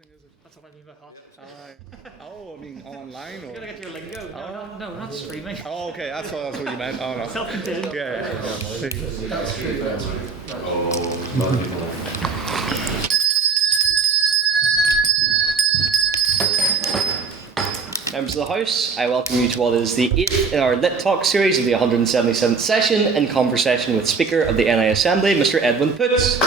thing, is it? That's what I mean by hot. I mean online or? Gotta get your lingo. No, not streaming. Oh, okay, that's what you meant. Oh no. Self-contained. Yeah. That's true. Members of the House, I welcome you to what is the 8th in our LitTalk series of the 177th session in conversation with Speaker of the NI Assembly, Mr. Edwin Poots.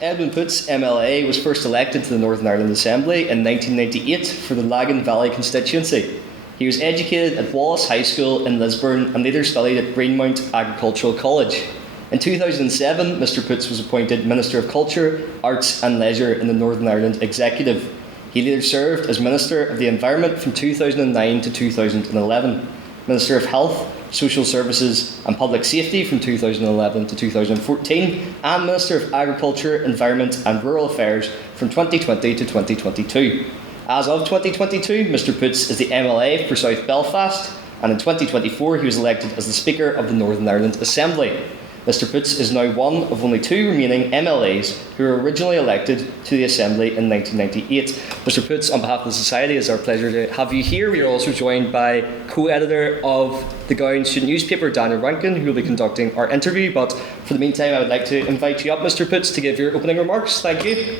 Edwin Poots MLA was first elected to the Northern Ireland Assembly in 1998 for the Lanyon Valley constituency. He was educated at Wallace High School in Lisburn and later studied at Greenmount Agricultural College. In 2007, Mr. Poots was appointed Minister of Culture, Arts and Leisure in the Northern Ireland Executive. He later served as Minister of the Environment from 2009 to 2011, Minister of Health, Social Services and Public Safety from 2011 to 2014, and Minister of Agriculture, Environment and Rural Affairs from 2020 to 2022. As of 2022, Mr. Poots is the MLA for South Belfast, and in 2024 he was elected as the Speaker of the Northern Ireland Assembly. Mr. Poots is now one of only two remaining MLAs who were originally elected to the Assembly in 1998. Mr. Poots, on behalf of the Society, it's our pleasure to have you here. We are also joined by co-editor of the Gowan student newspaper, Daniel Rankin, who will be conducting our interview. But for the meantime, I would like to invite you up, Mr. Poots, to give your opening remarks. Thank you.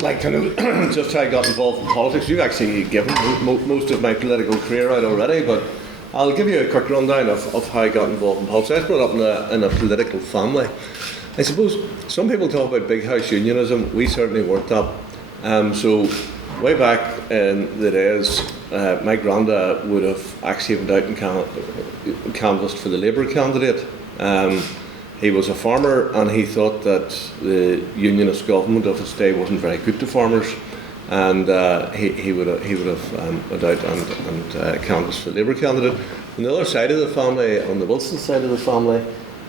Like kind of just how I got involved in politics. You've actually given most of my political career out already, but I'll give you a quick rundown of how I got involved in politics. I was brought up in a political family. I suppose some people talk about big house unionism. We certainly weren't that. So way back in the days, my granda would have actually went out and canvassed for the Labour candidate. He was a farmer and he thought that the unionist government of his day wasn't very good to farmers, and he would have went out and canvassed for the Labour candidate. On the other side of the family, on the Wilson side of the family,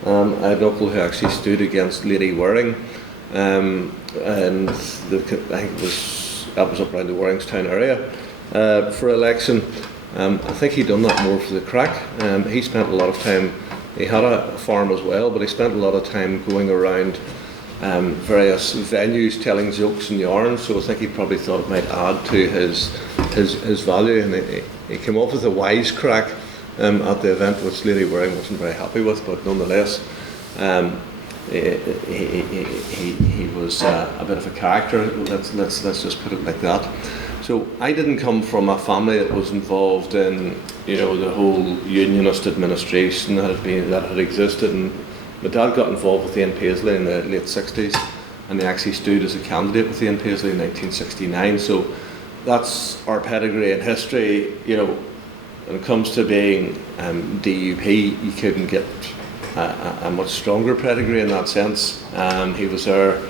I had an uncle who actually stood against Lady Waring, and I think that was up around the Warringstown area for election. I think he'd done that more for the crack. He spent a lot of time. He had a farm as well, but he spent a lot of time going around various venues telling jokes and yarns, so I think he probably thought it might add to his value, and he came up with a wisecrack at the event, which Lady Waring wasn't very happy with, but nonetheless he was a bit of a character, let's just put it like that. So I didn't come from a family that was involved in, the whole unionist administration that had existed. And my dad got involved with Ian Paisley in the late 60s, and he actually stood as a candidate with Ian Paisley in 1969. So that's our pedigree in history. When it comes to being DUP, you couldn't get a much stronger pedigree in that sense. He was there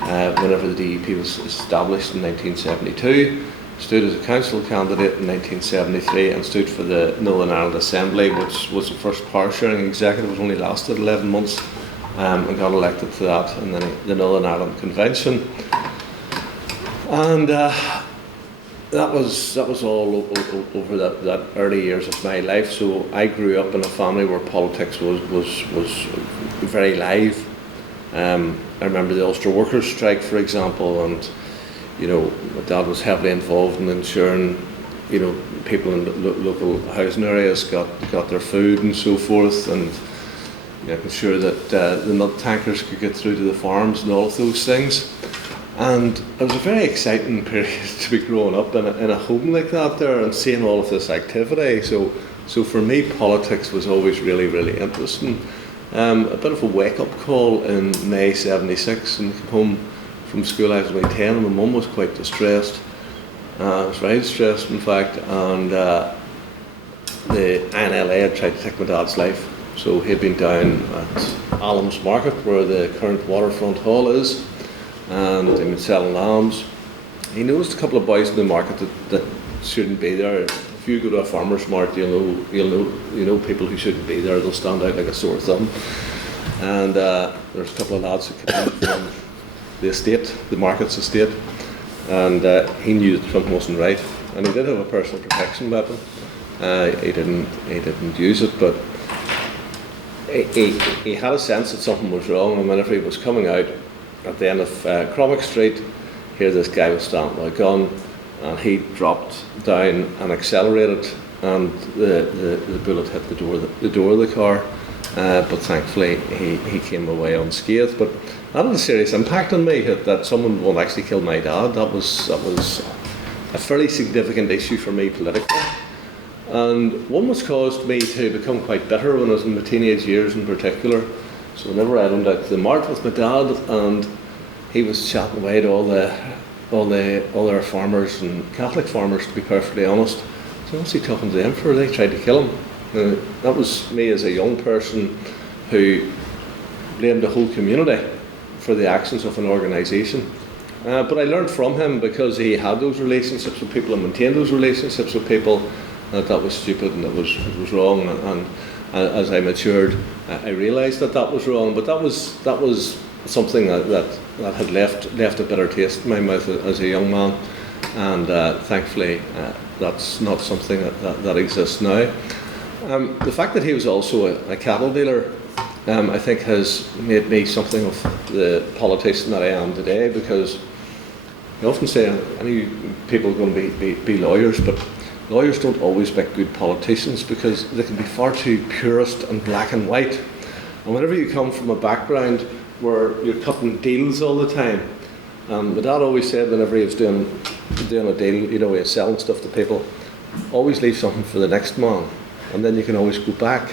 whenever the DUP was established in 1972. Stood as a council candidate in 1973 and stood for the Northern Ireland Assembly, which was the first power sharing executive. It only lasted 11 months, and got elected to that, and then the Northern Ireland Convention. And that was all over that early years of my life. So I grew up in a family where politics was very live. I remember the Ulster Workers' Strike, for example, and my dad was heavily involved in ensuring, people in the local housing areas got their food and so forth, and making sure that the milk tankers could get through to the farms and all of those things. And it was a very exciting period to be growing up in a home like that there and seeing all of this activity. So for me, politics was always really, really interesting. A bit of a wake-up call in May '76, and came home from school. I was only 10, and my mum was quite distressed. I was very distressed, in fact, and the INLA had tried to take my dad's life. So he'd been down at Allam's Market, where the current Waterfront Hall is, and he'd been selling lambs. He noticed a couple of boys in the market that shouldn't be there. If you go to a farmer's market, you'll know people who shouldn't be there. They'll stand out like a sore thumb. And there's a couple of lads who came in from the estate, the market's estate, and he knew that something wasn't right. And he did have a personal protection weapon. He didn't use it, but he had a sense that something was wrong, and whenever he was coming out at the end of Cromick Street, here this guy was standing with a gun, and he dropped down and accelerated, and the bullet hit the door of the car, but thankfully he came away unscathed. But that had a serious impact on me, that someone would actually kill my dad. That was a fairly significant issue for me politically. And one was caused me to become quite bitter when I was in my teenage years in particular. So whenever I went out to the mart with my dad, and he was chatting away to all their farmers and Catholic farmers, to be perfectly honest. So what's he talking to them for? They tried to kill him. That was me as a young person who blamed the whole community for the actions of an organisation. But I learned from him, because he had those relationships with people and maintained those relationships with people, that was stupid and it was wrong. And as I matured, I realised that was wrong. But that was something that had left a bitter taste in my mouth as a young man. And thankfully, that's not something that exists now. The fact that he was also a cattle dealer, I think, has made me something of the politician that I am today, because I often say any people are going to be lawyers, but lawyers don't always make good politicians, because they can be far too purist and black and white. And whenever you come from a background where you're cutting deals all the time, my dad always said whenever he was doing a deal, he was selling stuff to people, always leave something for the next man, and then you can always go back.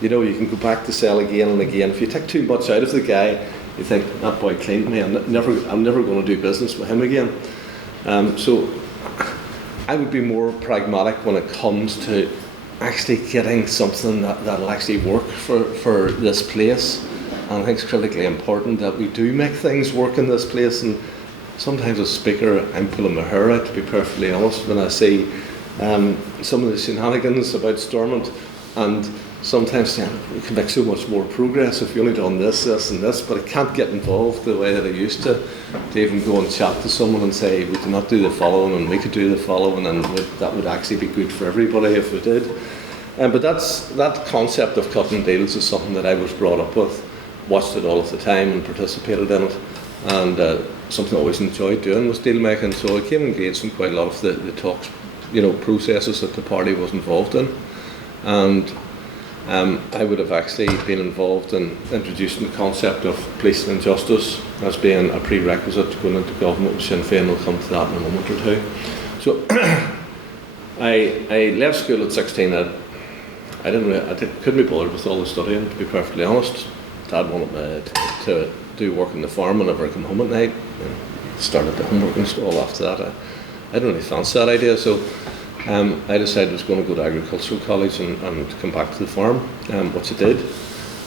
You can go back to sell again and again. If you take too much out of the guy, you think, that boy cleaned me, I'm never going to do business with him again. So I would be more pragmatic when it comes to actually getting something that'll actually work for this place. And I think it's critically important that we do make things work in this place. And sometimes as Speaker, I'm pulling my hair out, to be perfectly honest, when I see some of the shenanigans about Stormont. And sometimes we can make so much more progress if you only done this and this, but I can't get involved the way that I used to even go and chat to someone and say, we cannot do the following and we could do the following, and that would actually be good for everybody if we did. But that concept of cutting deals is something that I was brought up with, watched it all of the time and participated in it, and something I always enjoyed doing was deal making, so I came engaged in quite a lot of the talks, processes that the party was involved in. And I would have actually been involved in introducing the concept of policing and justice as being a prerequisite to going into government with Sinn Féin. We'll come to that in a moment or two. So I left school at 16. I couldn't be bothered with all the studying, to be perfectly honest. Dad wanted me to do work on the farm whenever I come home at night. Started the homework and all after that. I didn't really fancy that idea, so I decided I was going to go to agricultural college and come back to the farm, which I did.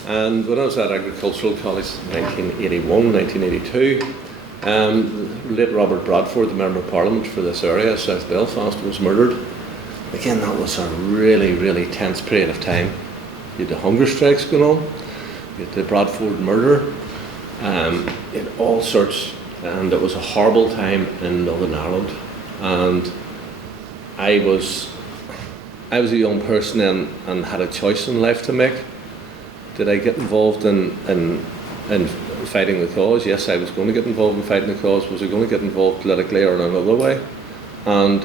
And when I was at agricultural college in 1981, 1982, late Robert Bradford, the Member of Parliament for this area, South Belfast, was murdered. Again, that was a really, really tense period of time. You had the hunger strikes going on, you had the Bradford murder, you had all sorts, and it was a horrible time in Northern Ireland. And I was a young person then and had a choice in life to make. Did I get involved in fighting the cause? Yes, I was going to get involved in fighting the cause. Was I going to get involved politically or in another way? And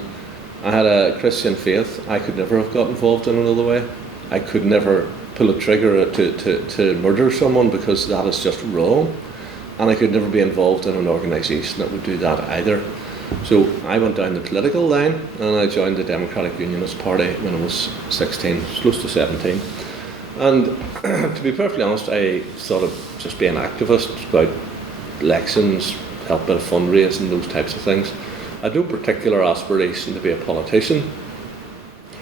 I had a Christian faith. I could never have got involved in another way. I could never pull a trigger to murder someone, because that is just wrong. And I could never be involved in an organisation that would do that either. So I went down the political line and I joined the Democratic Unionist Party when I was 16, close to 17. And to be perfectly honest, I thought of just being an activist about elections, help a bit of fundraising, those types of things. I had no particular aspiration to be a politician.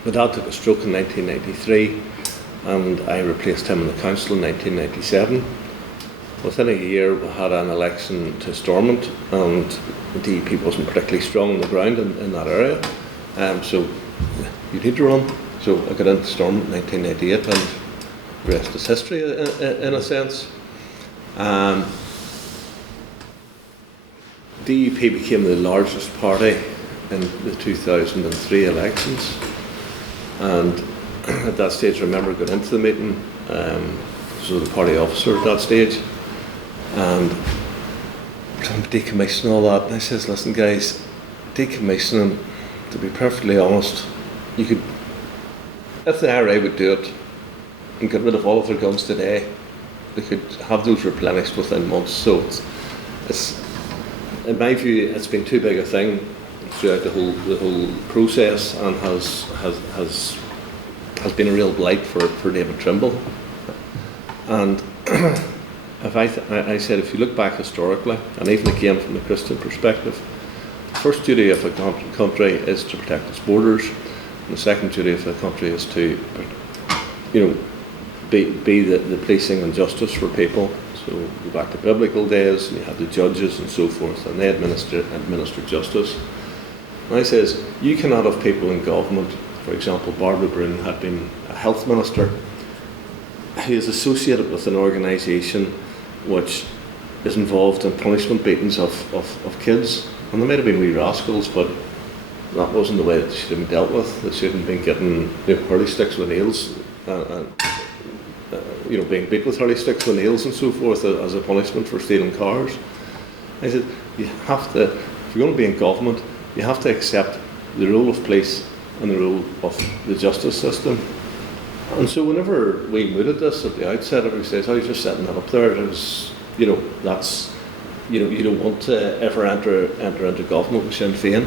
My dad took a stroke in 1993 and I replaced him in the council in 1997. Within a year we had an election to Stormont, and the DEP wasn't particularly strong on the ground in that area, so you need to run. So I got into Stormont in 1998, and the rest is history in a sense. DEP became the largest party in the 2003 elections, and at that stage I remember going into the meeting, sort of the party officer at that stage, and I'm decommissioning all that. And I says, listen guys, decommissioning, to be perfectly honest, you could, if the IRA would do it and get rid of all of their guns today, they could have those replenished within months. So it's in my view, it's been too big a thing throughout the whole process, and has been a real blight for David Trimble. And I said, if you look back historically, and even again from the Christian perspective, the first duty of a country is to protect its borders, and the second duty of the country is to, be the policing and justice for people. So go back to biblical days, and you had the judges and so forth, and they administer justice. And I says, you cannot have people in government, for example, Barbara Brune had been a health minister, who is associated with an organisation which is involved in punishment beatings of kids. And they might have been wee rascals, but that wasn't the way it should have been dealt with. They shouldn't have been getting hurley sticks with nails, being beat with hurley sticks with nails and so forth as a punishment for stealing cars. I said, you have to, if you're going to be in government, you have to accept the role of police and the role of the justice system. And so whenever we mooted this at the outset, everybody says, oh, you're just setting that up there. It was, that's, you don't want to ever enter into government with Sinn Féin.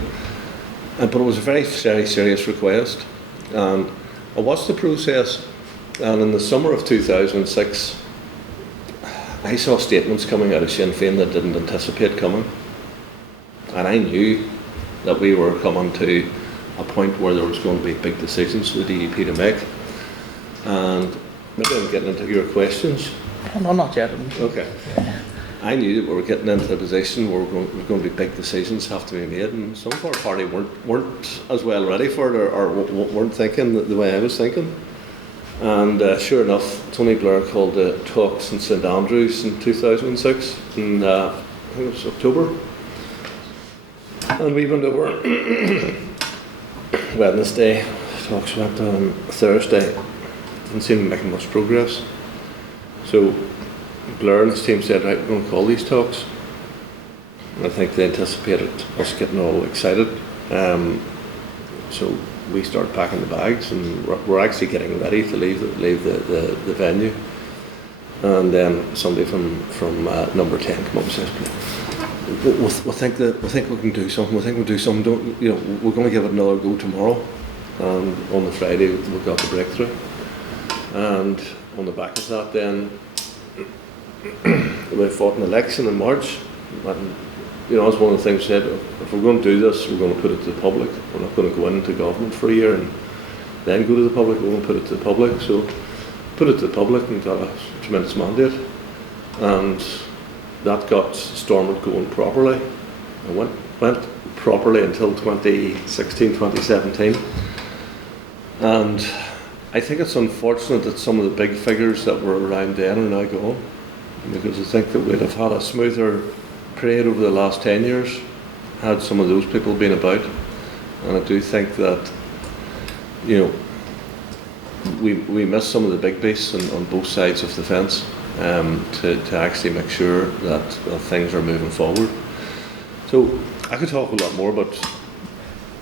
But it was a very, very serious request. And I watched the process, and in the summer of 2006, I saw statements coming out of Sinn Féin that didn't anticipate coming. And I knew that we were coming to a point where there was going to be big decisions for the DUP to make. And maybe I'm getting into your questions. No, not yet. Okay. I knew that we were getting into a position where there were going to be big decisions have to be made, and some of our party weren't as well ready for it, or weren't thinking the way I was thinking. And sure enough, Tony Blair called the talks in St Andrews in 2006, and I think it was October. And we went over Wednesday, talks went on Thursday. Didn't seem to be making much progress. So Blair and his team said, right, we're going to call these talks. And I think they anticipated us getting all excited. So we start packing the bags, and we're actually getting ready to leave the venue. And then somebody from number 10 come up and says, we think we can do something. We think we'll do something. We're going to give it another go tomorrow. And on the Friday we got the breakthrough. And on the back of that, then we fought an election in March. And, that's one of the things I said, if we're going to do this, we're going to put it to the public. We're not going to go into government for a year and then go to the public. We're going to put it to the public. So put it to the public, and got a tremendous mandate. And that got Stormont going properly. It went properly until 2016, 2017. And I think it's unfortunate that some of the big figures that were around then are now gone, because I think that we'd have had a smoother parade over the last 10 years had some of those people been about. And I do think that we miss some of the big beasts on both sides of the fence to actually make sure that things are moving forward. So I could talk a lot more, but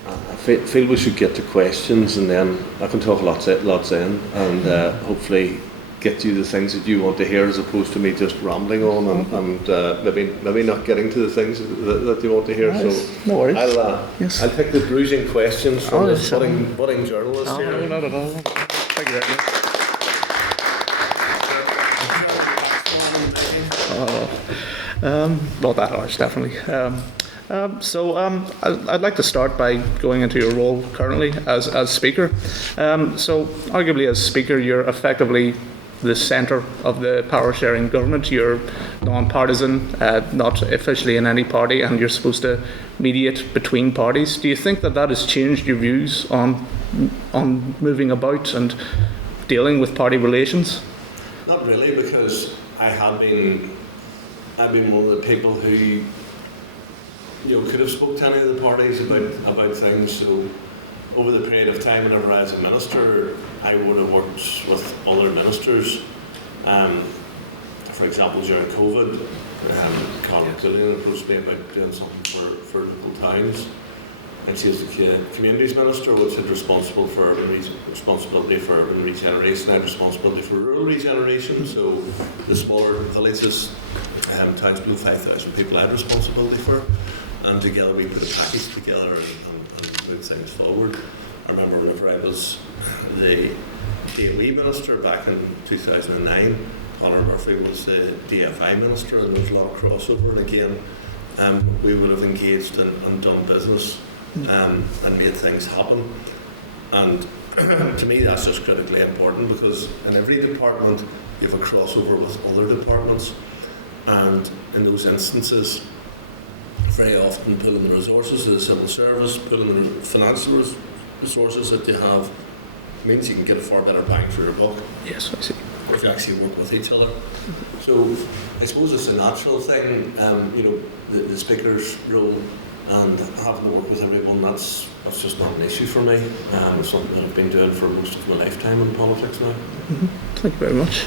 I feel we should get to questions, and then I can talk lots in, and hopefully get you the things that you want to hear, as opposed to me just rambling on and maybe not getting to the things that you want to hear. Nice. So no worries. I'll pick the bruising questions from this budding journalist here. No, not at all. Thank you very much. Not that harsh, definitely. I'd like to start by going into your role currently as Speaker. So arguably as Speaker, you're effectively the centre of the power sharing government. You're non-partisan, not officially in any party, and you're supposed to mediate between parties. Do you think that has changed your views on moving about and dealing with party relations? Not really, because I've been one of the people who could have spoke to any of the parties about things. So over the period of time whenever I was a minister, I would have worked with other ministers For example, during COVID, Colin Killian approached me about doing something for local towns. And she was the Communities Minister, which had responsibility for urban regeneration and responsibility for rural regeneration. So the smaller villages, towns below 5,000 people, I had responsibility for. And together we put a package together and moved things forward. I remember whenever I was the DME Minister back in 2009, Conor Murphy was the DFI Minister, and there was a lot of crossover. And again, we would have engaged and done business and made things happen. And to me, that's just critically important, because in every department you have a crossover with other departments, and in those instances, very often pulling the resources of the civil service, pulling the financial resources that you have, means you can get a far better bang for your buck. Yes, I see. If you actually work with each other. So I suppose it's a natural thing, the speaker's role and having to work with everyone, that's just not an issue for me. It's something that I've been doing for most of my lifetime in politics now. Thank you very much.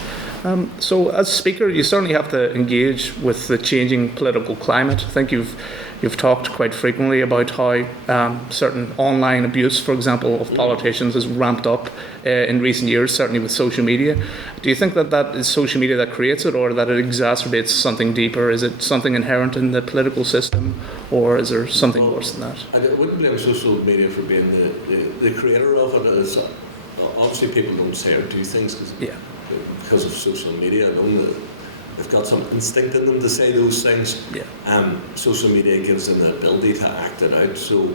So as Speaker, you certainly have to engage with the changing political climate. I think you've talked quite frequently about how certain online abuse, for example, of politicians has ramped up in recent years, certainly with social media. Do you think that is social media that creates it, or that it exacerbates something deeper? Is it something inherent in the political system, or is there something worse than that? I wouldn't blame social media for being the creator of it. It's, obviously people don't say or do things because of social media. They've got some instinct in them to say those things. Social media gives them the ability to act it out. So,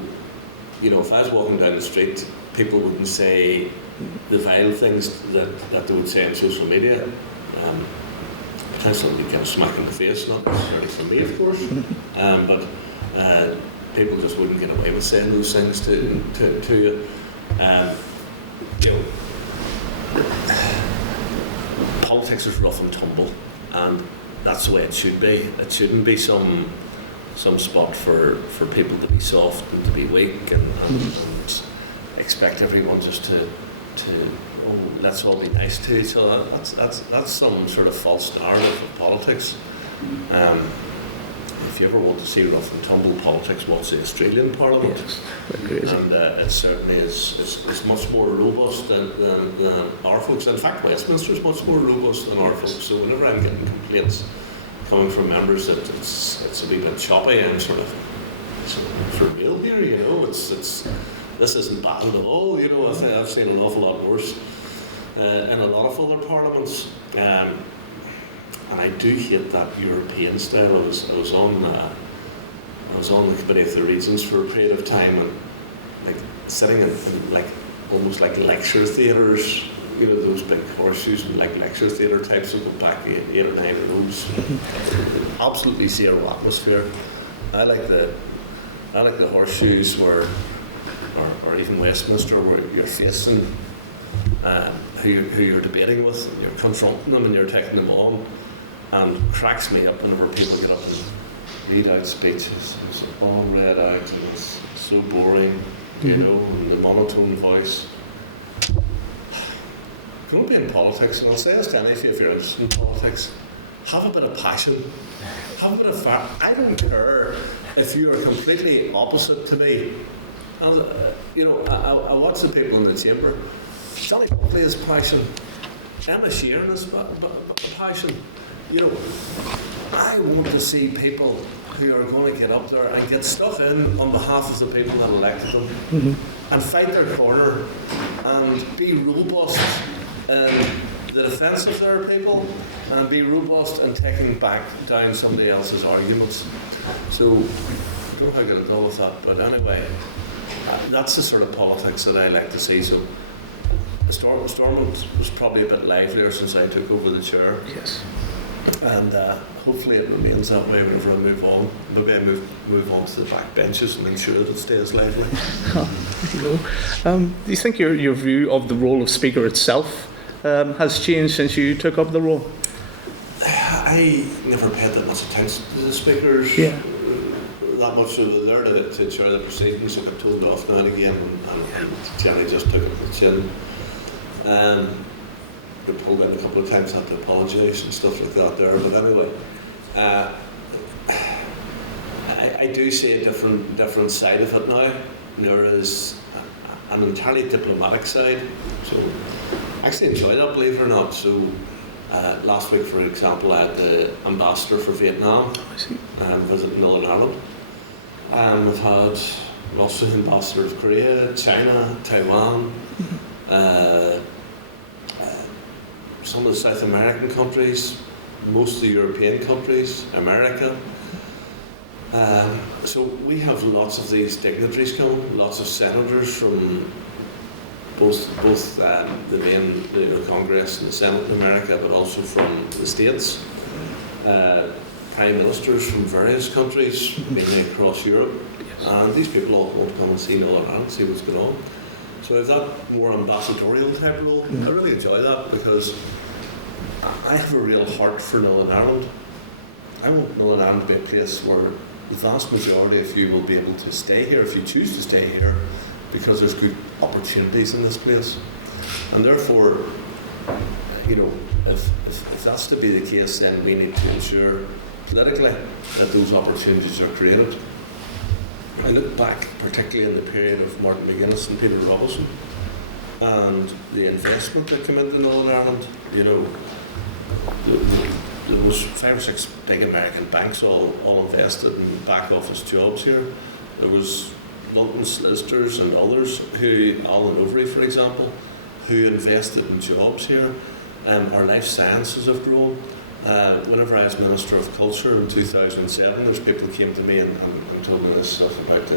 if I was walking down the street, people wouldn't say the vile things that they would say on social media. Potentially they'd get a smack in the face, not necessarily from me, of course. But people just wouldn't get away with saying those things to you. Politics is rough and tumble, and that's the way it should be. It shouldn't be some spot for people to be soft and to be weak and expect everyone just to let's all be nice to each other. That's some sort of false narrative of politics. If you ever want to see rough and tumble politics, watch the Australian Parliament. Yes, and it certainly is much more robust than our folks. In fact, Westminster is much more robust than our folks. So whenever I'm getting complaints coming from members that it's a wee bit choppy, I'm sort of, for real here, this isn't bad at all. I've seen an awful lot worse in a lot of other parliaments. And I do hate that European style. I was on the committee of the regions for a period of time, and sitting in almost like lecture theatres. Those big horseshoes and like lecture theatre types of them back 8 or 9 rows. Absolutely zero atmosphere. I like the horseshoes or even Westminster, where you're facing who you're debating with, and you're confronting them and you're taking them on. And cracks me up whenever people get up and read out speeches. It's all read out, and it's so boring, and the monotone voice. If you want to be in politics, and I'll say this to any of you if you're interested in politics, have a bit of passion, have a bit of fire. I don't care if you are completely opposite to me. And, I watch the people in the chamber. Johnny Buckley has passion. Emma Sheeran has passion. I want to see people who are going to get up there and get stuck in on behalf of the people that elected them, and fight their corner and be robust in the defence of their people, and be robust in taking back down somebody else's arguments. So I don't know how I get on with that, but anyway, that's the sort of politics that I like to see. So Stormont was probably a bit livelier since I took over the chair. Yes. And hopefully it remains that way whenever I move on. Maybe I move on to the back benches and ensure that it stays lively. Do you think your view of the role of Speaker itself has changed since you took up the role? I never paid that much attention to the speakers. That much over there to chair the proceedings. I got told off now and again, and Jenny just took it to the chin. got pulled in a couple of times, had to apologise and stuff like that there. But anyway, I do see a different side of it now. There is an entirely diplomatic side. So I actually enjoy that, believe it or not. So last week, for example, I had the ambassador for Vietnam visiting Northern Ireland. We've had also the ambassador of Korea, China, Taiwan, some of the South American countries, most of the European countries, America. So we have lots of these dignitaries come, lots of senators from both the main Congress and the Senate in America, but also from the States. Prime ministers from various countries, mainly across Europe. And these people all want to come and see Northern Ireland, see what's going on. So if that more ambassadorial type role, I really enjoy that because I have a real heart for Northern Ireland. I want Northern Ireland to be a place where the vast majority of you will be able to stay here if you choose to stay here, because there's good opportunities in this place. And therefore, if that's to be the case, then we need to ensure politically that those opportunities are created. I look back particularly in the period of Martin McGuinness and Peter Robinson and the investment that came into Northern Ireland. There was 5 or 6 big American banks all invested in back office jobs here. There was London solicitors and others Alan Overy for example, who invested in jobs here. Our life sciences have grown. Whenever I was Minister of Culture in 2007, there's people who came to me and told me this stuff about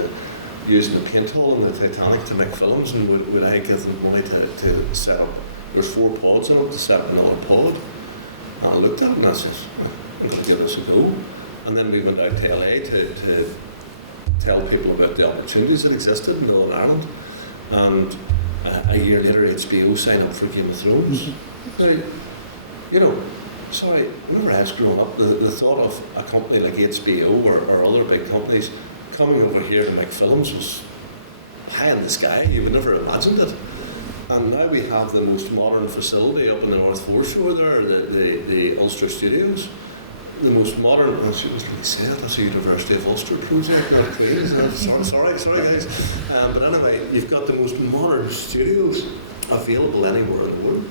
using the paint hole in the Titanic to make films, and would I give them money to set up, there's 4 pods in it, to set up another pod. And I looked at it and I said, I'm going to give this a go. And then we went out to LA to tell people about the opportunities that existed in Northern Ireland. And a year later, HBO signed up for Game of Thrones. Whenever I was growing up, the thought of a company like HBO or other big companies coming over here to make films was high in the sky. You would never imagined it. And now we have the most modern facility up in the North Foreshore there, the Ulster Studios. The most modern, as you said, that's a University of Ulster project, not crazy. Sorry guys. But anyway, you've got the most modern studios available anywhere in the world.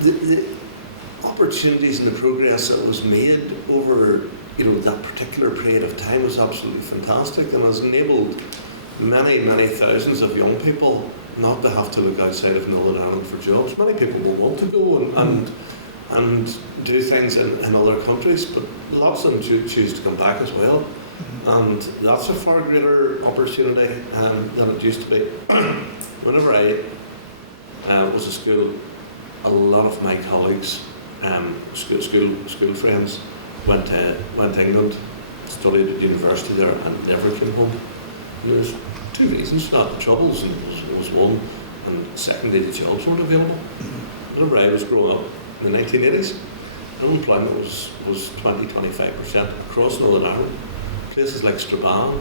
The opportunities and the progress that was made over that particular period of time was absolutely fantastic, and has enabled many thousands of young people not to have to look outside of Northern Ireland for jobs. Many people will want to go and do things in other countries, but lots of them choose to come back as well. And that's a far greater opportunity than it used to be. Whenever I was at school, a lot of my colleagues, school friends, went to England, studied at university there, and never came home. And there's 2 reasons for that. The troubles was one, and secondly, the jobs weren't available. Whenever I was growing up in the 1980s, unemployment was 20-25% across Northern Ireland. Places like Strabane,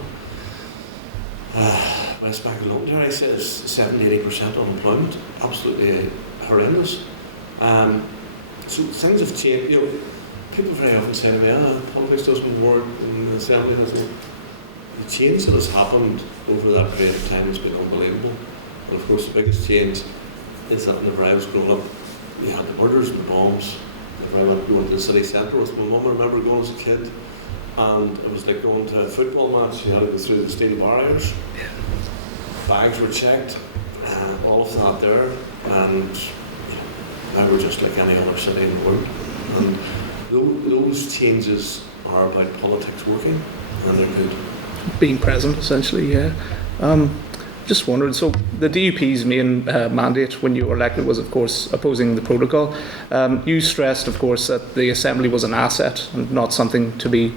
West Bank of London, dare I say, is 70-80% unemployment. Absolutely horrendous. So things have changed. People very often say to me, politics doesn't work and the assembly doesn't. The change that has happened over that period of time has been unbelievable. And of course the biggest change is that whenever I was growing up, we had the murders and bombs. Whenever I went going to the city centre with my mum, I remember going as a kid, and it was like going to a football match. You had to go through the steel barriers. Bags were checked, all of that there, and now we're just like any other city in the world. And those changes are about politics working, and they're good. Being present, essentially, yeah. Just wondered, so the DUP's main mandate when you were elected was, of course, opposing the protocol. You stressed, of course, that the Assembly was an asset and not something to be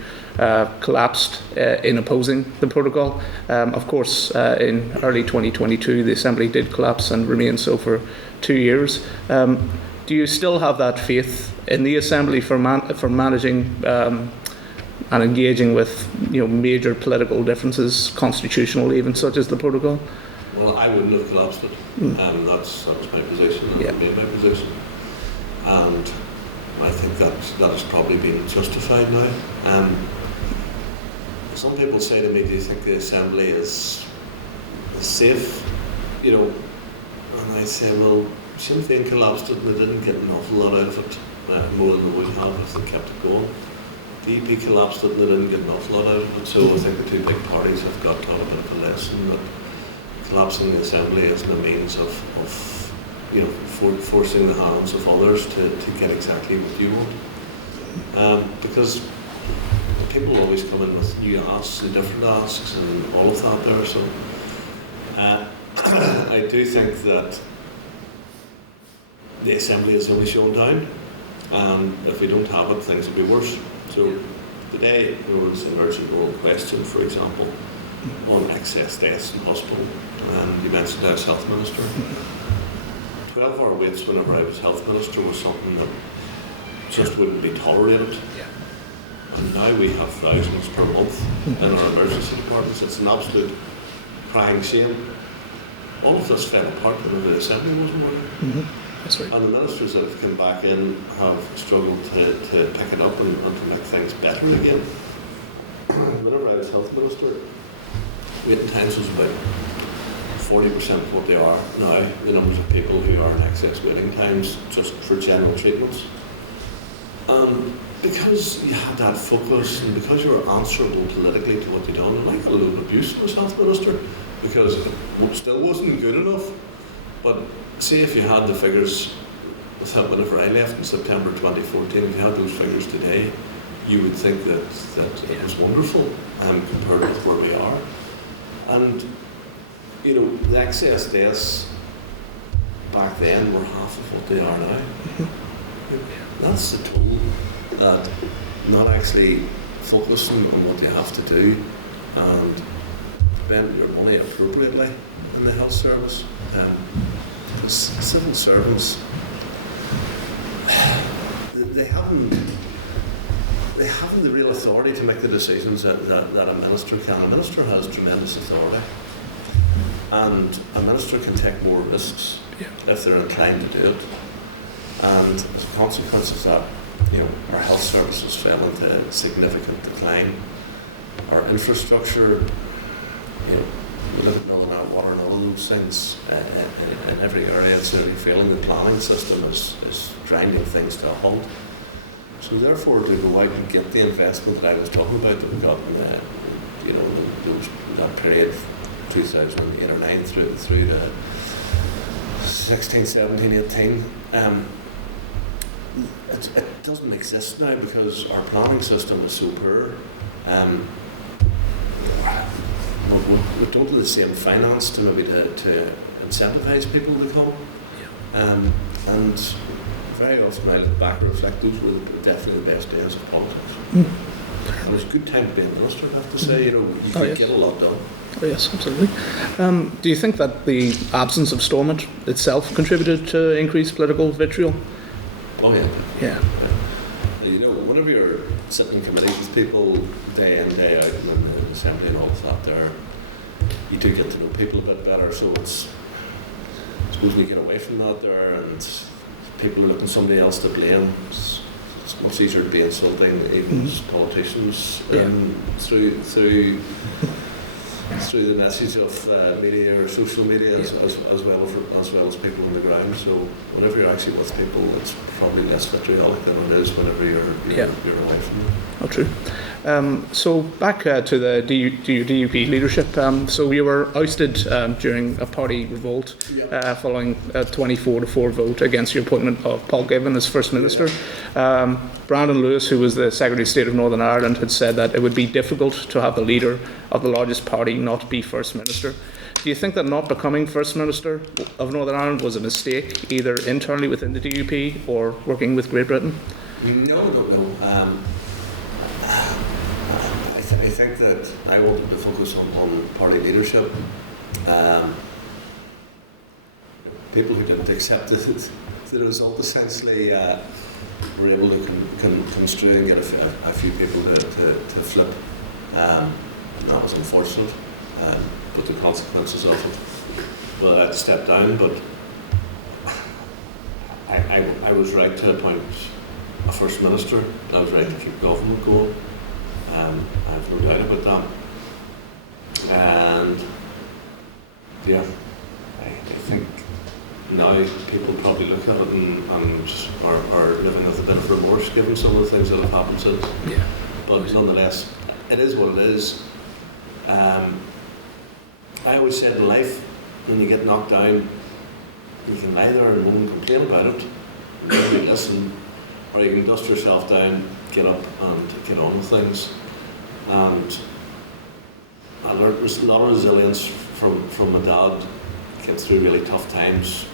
collapsed in opposing the protocol. Of course, in early 2022, the Assembly did collapse and remained so for 2 years. Do you still have that faith in the Assembly for managing and engaging with major political differences, constitutional even, such as the protocol? Well, I wouldn't have collapsed it. That was my position. That would be my position. and I think that has probably been justified now. Some people say to me, do you think the Assembly is safe? You know, and I say, well, Sinn Féin collapsed it and they didn't get an awful lot out of it, more than they would have if they kept it going. The EP collapsed it and they didn't get an awful lot out of it, so I think the two big parties have got a bit of a lesson that collapsing the Assembly isn't a means of forcing the hands of others to get exactly what you want. Because people always come in with new asks and different asks and all of that there, so I do think that the Assembly is only showing down, and if we don't have it, things will be worse. So today there was an urgent oral question, for example, on excess deaths in hospital, and you mentioned I was Health Minister. 12-hour waits whenever I was Health Minister was something that just wouldn't be tolerated. And now we have thousands per month in our emergency departments. It's an absolute crying shame. All of this fell apart when the Assembly wasn't working. That's right. And the ministers that have come back in have struggled to pick it up and to make things better again. Whenever I was Health Minister, waiting times was about 40% of what they are now, the numbers of people who are in excess waiting times just for general treatments. Because you had that focus and because you were answerable politically to what you'd done, and I got a lot of abuse as Health Minister because it still wasn't good enough. But see if you had the figures whenever I left in September 2014, if you had those figures today, you would think that it was wonderful compared with where we are. And you know, the excess deaths back then were half of what they are now. That's the toll that not actually focusing on what you have to do and spending your money appropriately in the health service. Because civil servants, they haven't the real authority to make the decisions that a minister can. A minister has tremendous authority, and a minister can take more risks if they're inclined to do it. And as a consequence of that, you know, our health services fell into significant decline. Our infrastructure, you know, we look at Northern Ireland Water and all of those things, in every area it's nearly failing. The planning system is grinding things to a halt. So therefore, to go out and get the investment that I was talking about that we got in that period, 2008 or 9 through to 16, 17, 18, it doesn't exist now because our planning system is so poor. We don't have the same finance to maybe to incentivise people to come. And very often I look back and reflect, those were definitely the best days of politics. And it was a good time to be a minister, I have to say. You know, you could get a lot done. Oh, yes, absolutely. Do you think that the absence of Stormont itself contributed to increased political vitriol? Oh, yeah. Yeah. You know, whenever you're sitting in committees with people day in, day out, and in the Assembly and all of that there, you do get to know people a bit better, so it's, I suppose we get away from that there, and people are looking somebody else to blame. It's much easier to be insulting, even as politicians, through the message of media or social media as well as people on the ground. So whenever you're actually with people, it's probably less vitriolic than it is whenever you're away from them. Oh, true. So back to the DUP leadership. So you were ousted during a party revolt following a 24-4 vote against your appointment of Paul Givan as First Minister. Brandon Lewis, who was the Secretary of State of Northern Ireland, had said that it would be difficult to have the leader of the largest party not be First Minister. Do you think that not becoming First Minister of Northern Ireland was a mistake, either internally within the DUP or working with Great Britain? No. I think that I wanted to focus on party leadership. People who didn't accept the result essentially were able to construe and get a few people to flip. That was unfortunate, but the consequences of it. Well, I had to step down, but I I was right to appoint a First Minister. I was right to keep government going. I have no doubt about that. And yeah, I think now people probably look at it and are living with a bit of remorse given some of the things that have happened since. Yeah. But nonetheless, it is what it is. I always said in life, when you get knocked down, you can lie there and moan and complain about it, maybe listen, or you can dust yourself down, get up and get on with things. And I learned a lot of resilience from my dad. Came through really tough times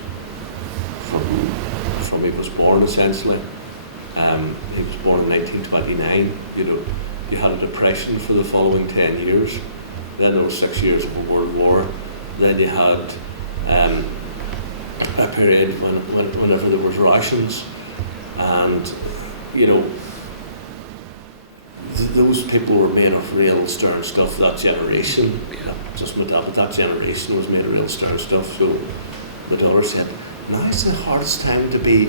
from he was born, essentially. He was born in 1929. You had a depression for the following 10 years. Then there was 6 years of a world war. Then you had a period whenever there was rations, and those people were made of real stern stuff. That generation, just my dad, but that generation was made of real stern stuff. So my daughter said, "Now's the hardest time to be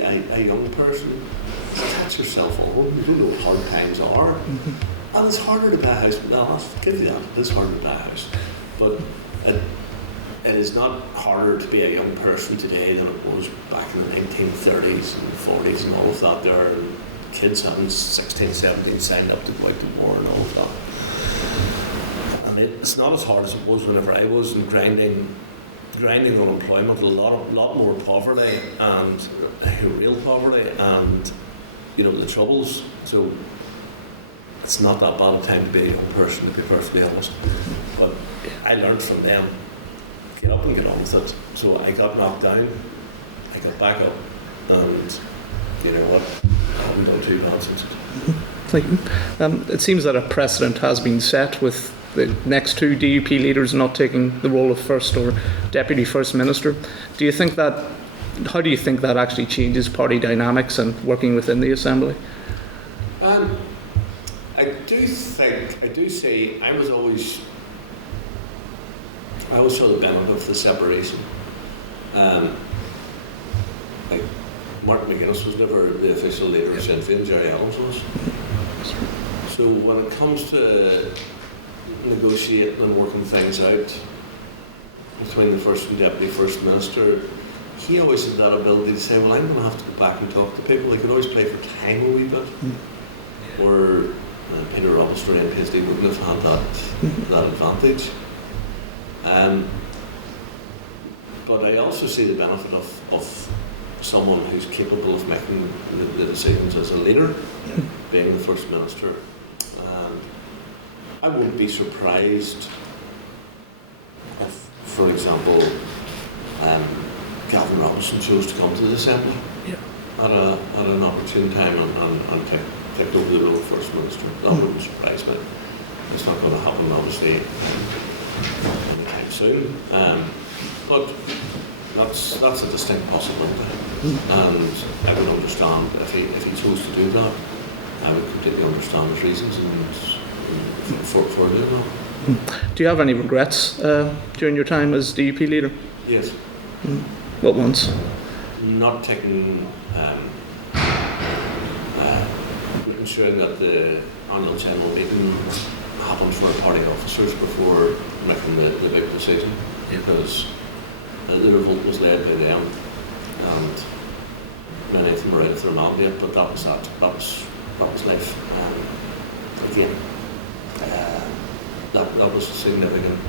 a young person. Catch yourself on. You don't know what hard times are." And it's harder to buy a house. No, I'll give you that. It's harder to buy a house. But it is not harder to be a young person today than it was back in the 1930s and 40s and all of that. There are kids having 16, 17 signed up to go out to war and all of that. And it's not as hard as it was whenever I was, and grinding unemployment, a lot more poverty, and real poverty, and the troubles. So it's not that bad a time to be a young person, to be perfectly honest. But I learned from them, get up and get on with it. So I got knocked down, I got back up, and you know what, I haven't done too bad since. Thank you. It seems that a precedent has been set with the next two DUP leaders not taking the role of First or Deputy First Minister. How do you think that actually changes party dynamics and working within the Assembly? I do see, I always saw the benefit of the separation. Like Mark McGuinness was never the official leader of Sinn Féin, Jerry Adams was. So when it comes to negotiating and working things out between the First and Deputy First Minister, he always had that ability to say, well, I'm going to have to go back and talk to people. He could always play for time a wee bit. Where Peter Robbins and Paisley wouldn't have had that advantage. But I also see the benefit of someone who's capable of making the decisions as a leader, being the First Minister. I wouldn't be surprised if, for example, Gavin Robinson chose to come to the Assembly at an opportune time and take over the role of First Minister. That wouldn't surprise me. It's not going to happen, obviously, anytime soon. But that's a distinct possibility. And I would understand if he chose to do that. I would completely understand his reasons for doing that. Do you have any regrets during your time as DUP leader? Yes. What ones? Not taking, ensuring that the annual general meeting happened for party officers before making the big decision, because the revolt was led by them, and many of them were out of their mandate, but that was life. Again, that was a significant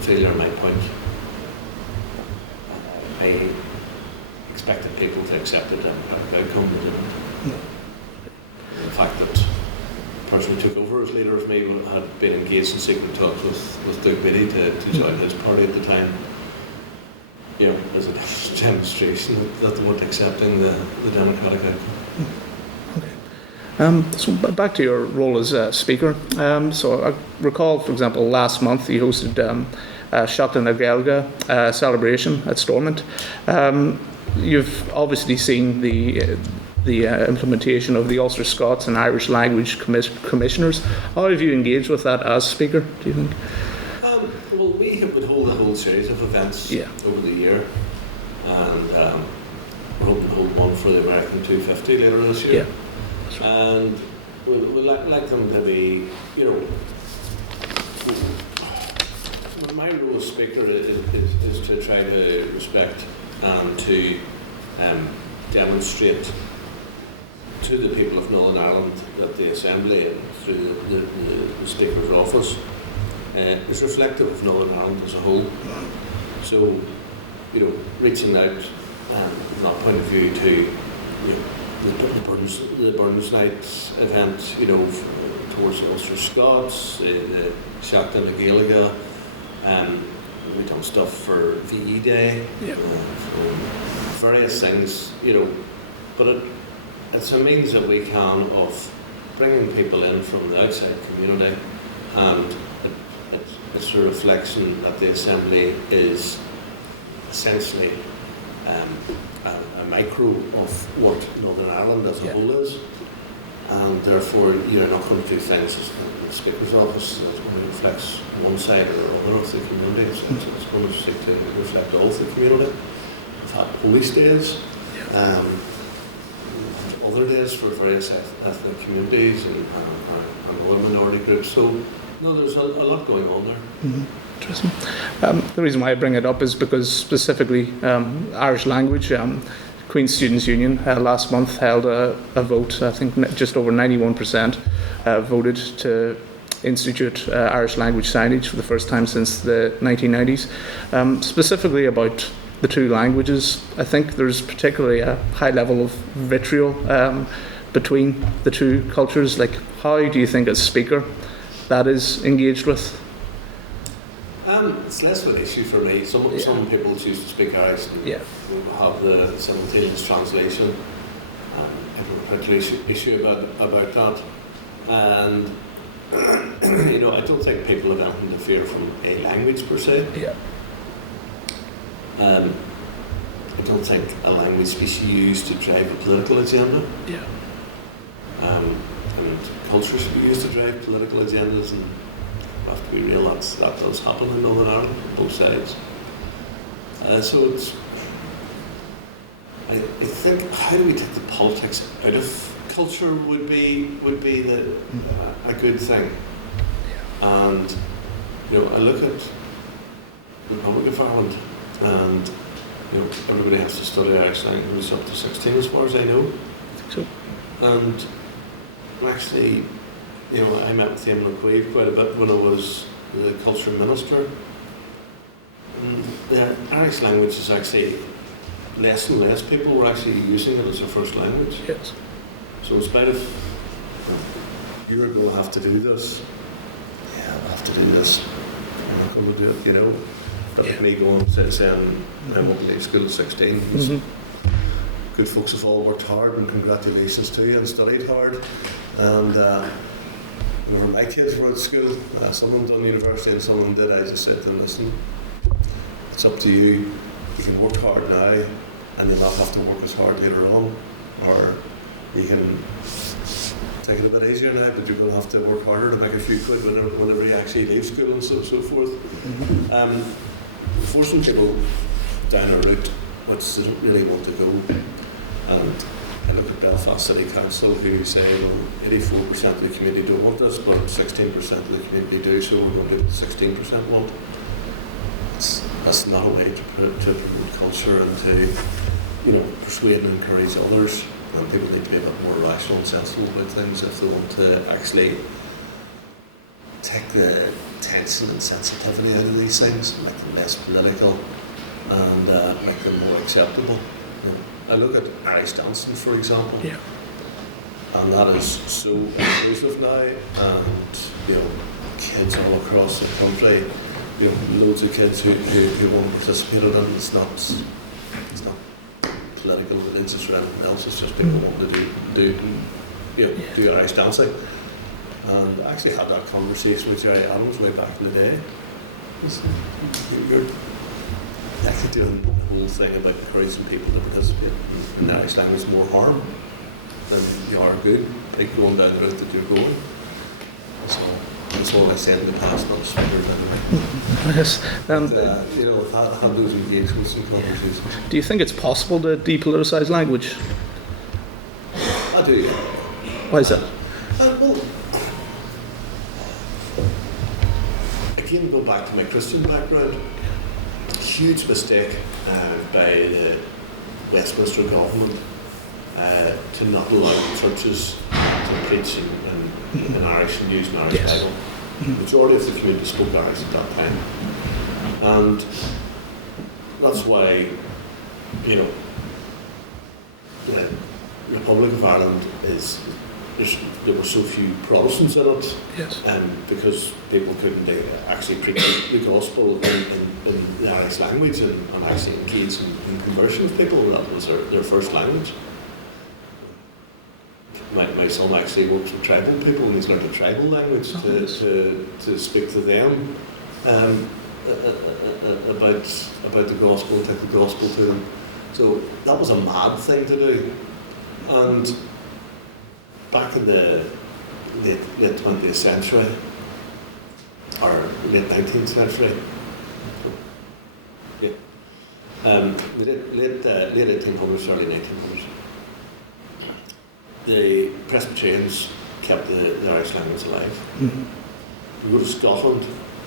failure on my point. I expected people to accept it, and the outcome they didn't. The fact that the person who took over as leader of me had been engaged in secret talks with Doug Beattie to join his party at the time, as a demonstration that they weren't accepting the democratic outcome. So back to your role as Speaker. So I recall, for example, last month you hosted Seachtain na Gaeilge celebration at Stormont. You've obviously seen the implementation of the Ulster Scots and Irish language commissioners. How have you engaged with that as Speaker, do you think? Well, we would hold a whole series of events over the year, and we're hoping to hold one for the American 250 later this year. Yeah. And we'd like them to be, you know, my role as speaker is to try to respect and to demonstrate to the people of Northern Ireland that the Assembly, through the Speaker's office, is reflective of Northern Ireland as a whole. So, you know, reaching out from that point of view to, you know, the Burns Night event, you know, towards the Ulster Scots, the Seachtain na Gaeilge, we've done stuff for VE Day, various things, you know, but it's a means that we can of bringing people in from the outside community, and it's a reflection that the Assembly is essentially a micro of what Northern Ireland as a whole is, and therefore you're not going to do things in the Speaker's office that only reflects one side or other of the community. It's going to seek to reflect all of the community. We've had police days, other days for various ethnic communities and other minority groups. So, no, there's a lot going on there. Mm-hmm. Interesting. The reason why I bring it up is because specifically Irish language, Queen's Students' Union last month held a vote. I think just over 91% voted to institute Irish language signage for the first time since the 1990s. Specifically about the two languages, I think there's particularly a high level of vitriol between the two cultures. Like, how do you think as Speaker that is engaged with? It's less of an issue for me. Some people choose to speak Irish and have the simultaneous translation. I have a particular issue about that. And you know, I don't think people have anything to fear from a language per se. Yeah. I don't think a language should be used to drive a political agenda. Yeah. And culture should be used to drive political agendas, and we have to be real that does happen in Northern Ireland on both sides. So it's, I think, how do we take the politics out of culture would be a good thing. And you know, I look at the Republic of Ireland, and you know, everybody has to study Irish language up to 16 as far as I know. I think so. And actually, you know, I met with Eamon Quaid quite a bit when I was the culture minister. And the Irish language is actually less and less people were actually using it as their first language. Yes. So in spite of, you're going to have to do this, yeah, I'll have to do this, I'm not going to do it, you know. But me going and saying, I won't leave school at 16. Good folks have all worked hard, and congratulations to you, and studied hard. And whenever my kids were at school, some of them done university and some of them did, I just said to them, listen, it's up to you. You can work hard now, and you'll not have to work as hard later on. Or you can take it a bit easier now, but you're going to have to work harder to make a few quid whenever you actually leave school and so forth. Forcing people down a route which they don't really want to go. And I look at Belfast City Council, who say, well, 84% of the community don't want this, but 16% of the community do, so we're going to do what 16% want. That's not a way to promote culture and to, you know, persuade and encourage others. And people need to be a bit more rational and sensible about things if they want to actually take the tension and sensitivity out of these things, make them less political, and make them more acceptable. You know, I look at Irish dancing, for example, and that is so inclusive now, and you know, kids all across the country, you know, loads of kids who want to participate in it. It's not political religious or anything else. It's just people want to do Irish dancing. And I actually had that conversation with Jerry Adams way back in the day. You're actually doing the whole thing about encouraging people to participate in the Irish language more harm than you are good, like going down the route that you're going. So that's all I said in the past, not speakers anyway. Yes. I've had those engagements and conversations. Do you think it's possible to depoliticise language? I do. Why is that? Well, again, go back to my Christian background. Huge mistake by the Westminster government to not allow churches to preach in Irish and use an Irish Yes. Bible. The majority of the community spoke Irish at that time. And that's why, the Republic of Ireland there were so few Protestants in it, Yes. because people couldn't actually preach the gospel in the Irish language and actually engage in conversion of people. That was their first language. My son actually works with tribal people, and he's learned a tribal language to speak to them about the gospel and take the gospel to them. So that was a mad thing to do. And back in the late 20th century, or late 19th century, late 1800s, early 1900s, the Presbyterians kept the Irish language alive. Mm-hmm. You go to Scotland,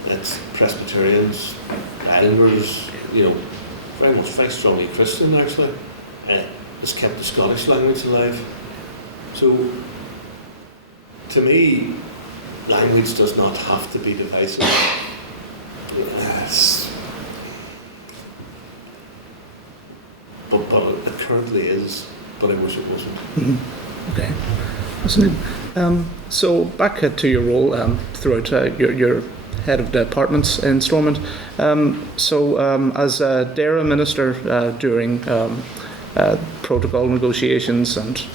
it's Presbyterians, Islanders, very strongly Christian actually. It's kept the Scottish language alive. So, to me, language does not have to be divisive. But it currently is, but I wish it wasn't. Mm-hmm. Okay. Fascinating. So back to your role throughout your head of departments in Stormont. As DAERA Minister during protocol negotiations, and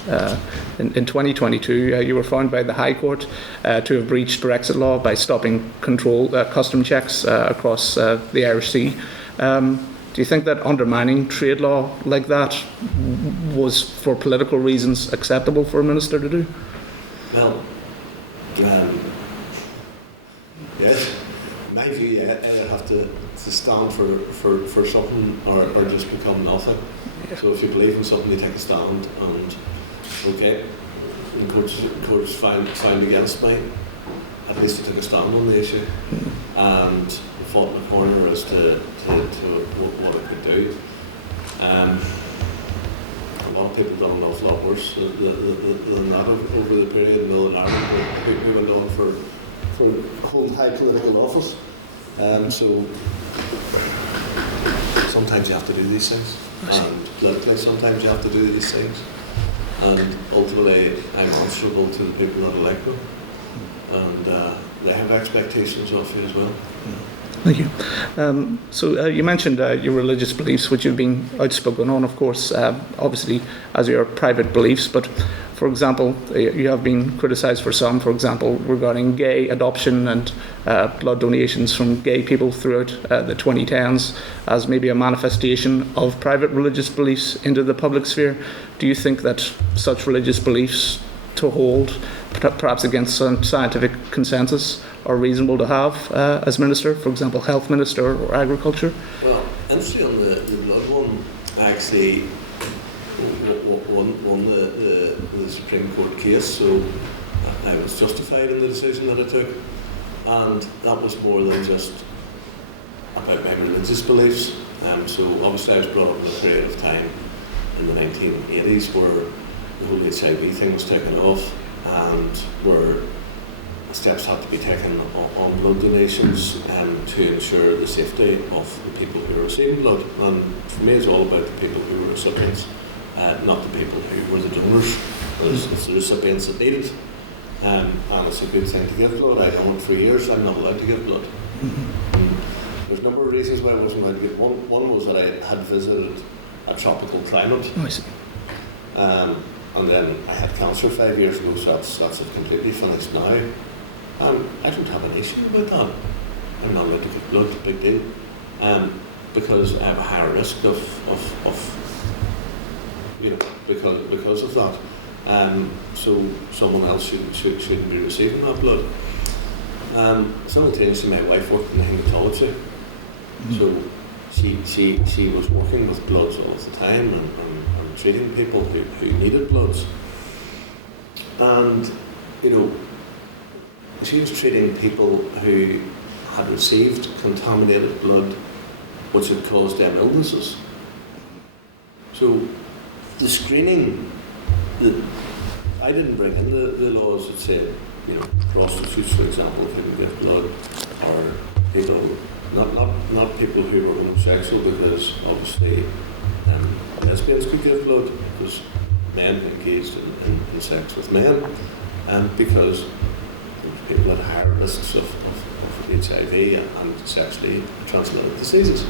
in 2022 you were found by the High Court to have breached Brexit law by stopping custom checks across the Irish Sea. Do you think that undermining trade law like that was, for political reasons, acceptable for a minister to do? Well, yes. In my view, you either have to stand for something or just become nothing. Yeah. So if you believe in something, you take a stand, and okay, in courts found against me, at least I took a stand on the issue and fought in the corner as to what I could do. A lot of people done an awful lot worse than that over the period in Northern Ireland. We went on for holding high political office. So sometimes you have to do these things, and politically sometimes you have to do these things, and ultimately I'm answerable to the people that elect me, and they have expectations of you as well. Thank you. So you mentioned your religious beliefs, which you've been outspoken on, of course, obviously as your private beliefs, but for example, you have been criticised for some, for example, regarding gay adoption and blood donations from gay people throughout the 2010s as maybe a manifestation of private religious beliefs into the public sphere. Do you think that such religious beliefs to hold, perhaps against some scientific consensus, are reasonable to have as minister, for example, health minister or agriculture? Well, interesting on the blood one, actually won the Supreme Court case, so I was justified in the decision that I took, and that was more than just about my religious beliefs. So obviously I was brought up in a period of time in the 1980s where the whole HIV thing was taken off, and where steps had to be taken on blood donations to ensure the safety of the people who were receiving blood. And for me, it's all about the people who were recipients, not the people who were the donors. It's the recipients that need it. And it's a good thing to give blood. I've done it for years. I'm not allowed to give blood. There's a number of reasons why I wasn't allowed to give. One was that I had visited a tropical climate. Oh, I see. And then I had cancer 5 years ago, so that's completely finished now. I don't have an issue about that. I'm not allowed to give blood, big deal. Because I have a higher risk of because of that. So someone else shouldn't be receiving that blood. Simultaneously, my wife worked in hematology, so she was working with bloods all the time and treating people who needed bloods. And, you know, she was treating people who had received contaminated blood which had caused them illnesses. So the screening, I didn't bring in the laws that said, you know, prostitutes, for example, couldn't give blood, or people, not people who were homosexual, because obviously lesbians could give blood because men engaged in sex with men, and because there were people at higher risks of HIV and sexually transmitted diseases.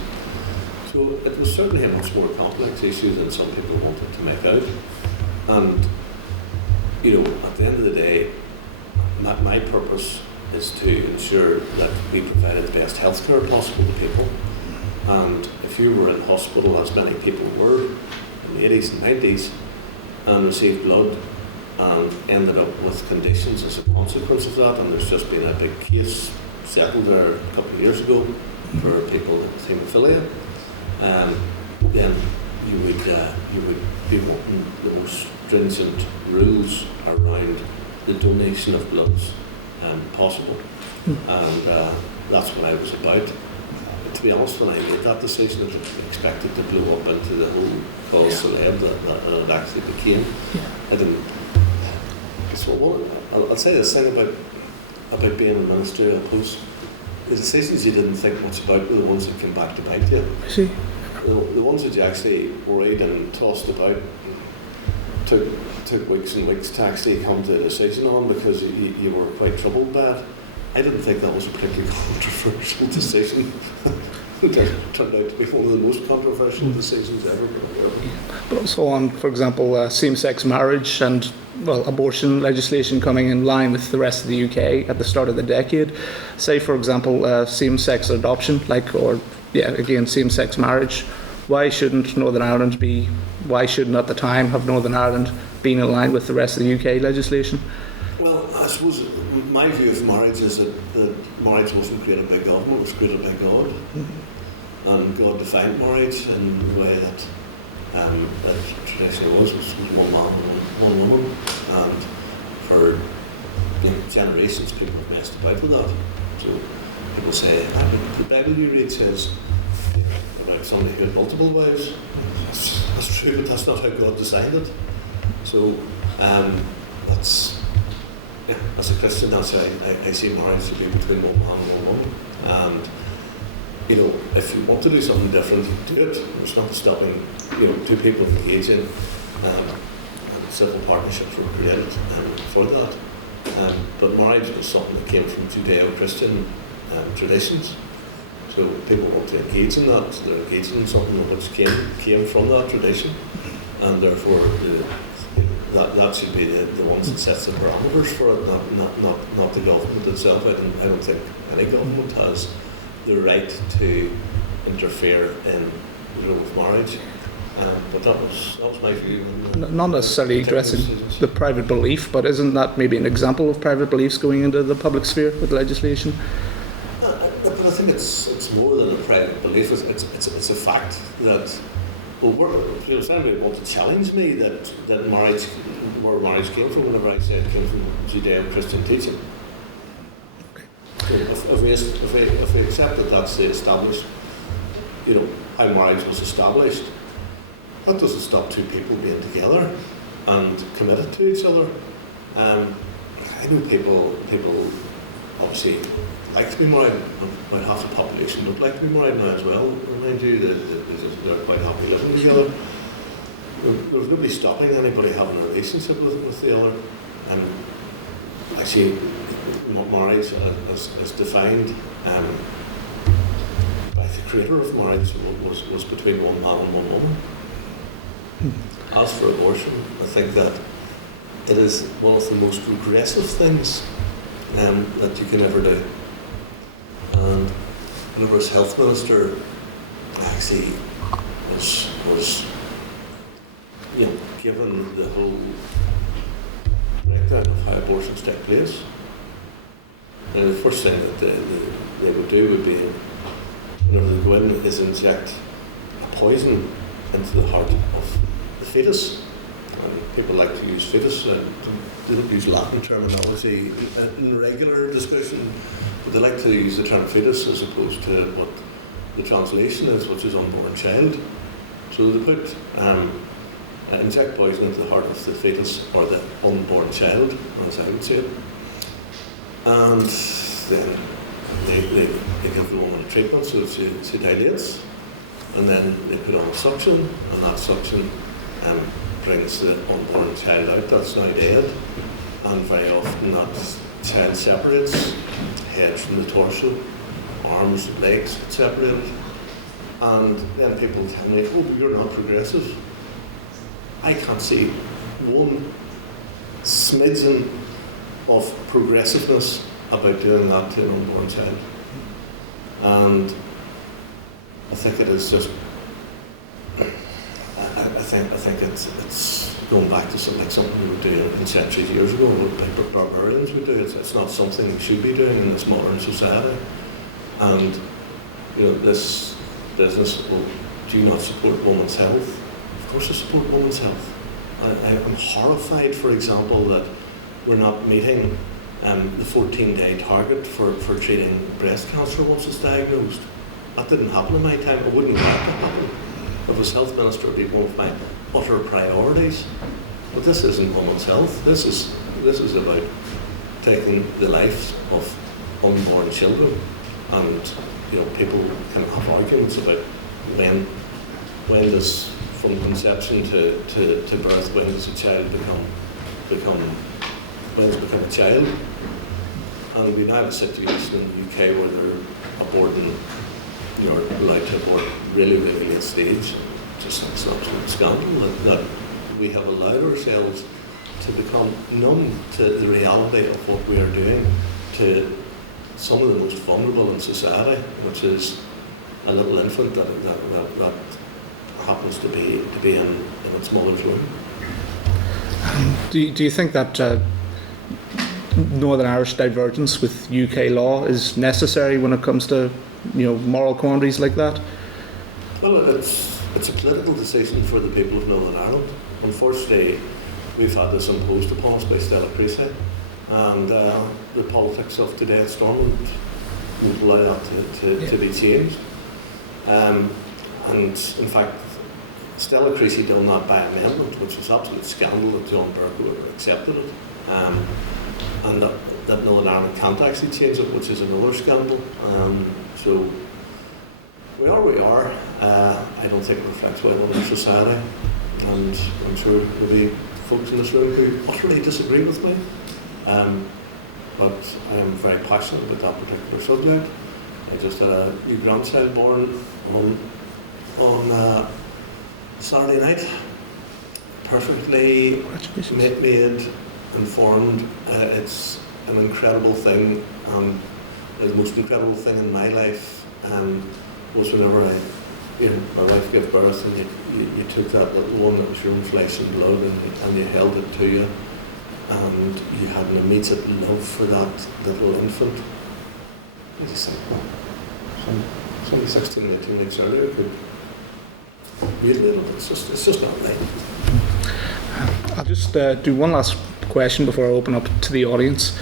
So it was certainly a much more complex issue than some people wanted to make out. And, you know, at the end of the day, my purpose is to ensure that we provided the best healthcare possible to people. And if you were in hospital, as many people were in the 80s and 90s, and received blood and ended up with conditions as a consequence of that, and there's just been a big case settled there a couple of years ago for people with haemophilia, then you would be wanting the most stringent rules around the donation of bloods possible, and that's what I was about. To be honest, when I made that decision, I didn't expect it to blow up into the whole cause celeb that it actually became. I didn't. So I'll say this thing about being in a ministerial post. The decisions you didn't think much about were the ones that came back to bite you. I see. The ones that you actually worried and tossed about, took weeks and weeks to actually come to a decision on because you were quite troubled by it. I didn't think that was a particularly controversial decision. It turned out to be one of the most controversial decisions ever. But also on, for example, same-sex marriage and, well, abortion legislation coming in line with the rest of the UK at the start of the decade. Say, for example, same-sex adoption, same-sex marriage. Why shouldn't at the time have Northern Ireland been in line with the rest of the UK legislation? Well, I suppose my view of marriage is that marriage wasn't created by government, it was created by God. Mm-hmm. And God defined marriage in the way that traditionally was one man and one woman. And for generations people have messed about with that. So people say, the Bible you read says about somebody who had multiple wives. That's true, but that's not how God designed it. So as a Christian, that's how I see marriage to be between one man and one woman. And, you know, if you want to do something different, do it. It's not stopping, two people engaging. And civil partnerships were created for that. But marriage was something that came from Judeo-Christian traditions. So people want to engage in that. They're engaging in something which came from that tradition. And therefore, that should be the ones that sets the parameters for it, not the government itself. I don't think any government has the right to interfere in the role of marriage. But that was my view. Not necessarily addressing the private belief, but isn't that maybe an example of private beliefs going into the public sphere with legislation? But I think it's more than a private belief. It's a fact that. Well, somebody want to challenge me that marriage, where marriage came from, whenever I said it came from Judeo-Christian teaching. So if we accept that that's the established, how marriage was established, that doesn't stop two people being together and committed to each other. I know people obviously like to be married, about half the population don't like to be married now as well. Mind you, they're quite happy living together. There's nobody stopping anybody having a relationship with the other. And actually, marriage as defined by the creator of marriage was between one man and one woman. As for abortion, I think that it is one of the most regressive things that you can ever do. And whenever as health minister, actually was given the whole breakdown of how abortions take place. And the first thing that they would do would be, whenever they go in, is inject a poison into the heart of the fetus. And people like to use fetus, they don't use Latin terminology in regular discussion, but they like to use the term fetus as opposed to what the translation is, which is unborn child. So they put inject poison into the heart of the fetus or the unborn child, as I would say it. And then they give the woman a treatment so she dilates, and then they put on suction, and that suction brings the unborn child out that's now dead. And very often that child separates, head from the torso, arms, legs separated. And then people tell me, oh, but you're not progressive. I can't see one smidgen of progressiveness about doing that to an unborn child. And I think it is just, I think it's going back to something we were doing in centuries years ago, what barbarians would do. It's not something we should be doing in this modern society. And this business will do not support women's health. Of course I support women's health. I'm horrified, for example, that we're not meeting the 14-day target for treating breast cancer once it's diagnosed. That didn't happen in my time. I wouldn't like that to happen. If I was health minister, it would be one of my utter priorities. But this isn't women's health. This is about taking the lives of unborn children. And people can have arguments about when does, from conception to birth, when does a child when does it become a child? And we now have a situation in the UK where they're aborting, you're allowed to abort really late stage. Just it's an absolute scandal that we have allowed ourselves to become numb to the reality of what we are doing to some of the most vulnerable in society, which is a little infant that happens to be in its mother's womb. Do you think that Northern Irish divergence with UK law is necessary when it comes to moral quandaries like that? Well, it's a political decision for the people of Northern Ireland. Unfortunately, we've had this imposed upon us by Stella Creasy, and the politics of today at Stormont would allow that to be changed. And in fact, Stella Creasy done that by amendment, which was absolute scandal that John Burke would have accepted it. And that Northern Ireland can't actually change it, which is another scandal. So we are where we are. I don't think it reflects well on our society, and I'm sure there'll be folks in this room who utterly disagree with me. But I am very passionate about that particular subject. I just had a new grandchild born on Saturday night. Perfectly made, informed. It's an incredible thing. The most incredible thing in my life was whenever my wife gave birth, and you took that little one that was your own flesh and blood, and you held it to you, and you had an immediate love for that little infant. I just think, well, somebody 16 or 18 weeks earlier could mutilate it. It's just not right. I'll just do one last question before I open up to the audience.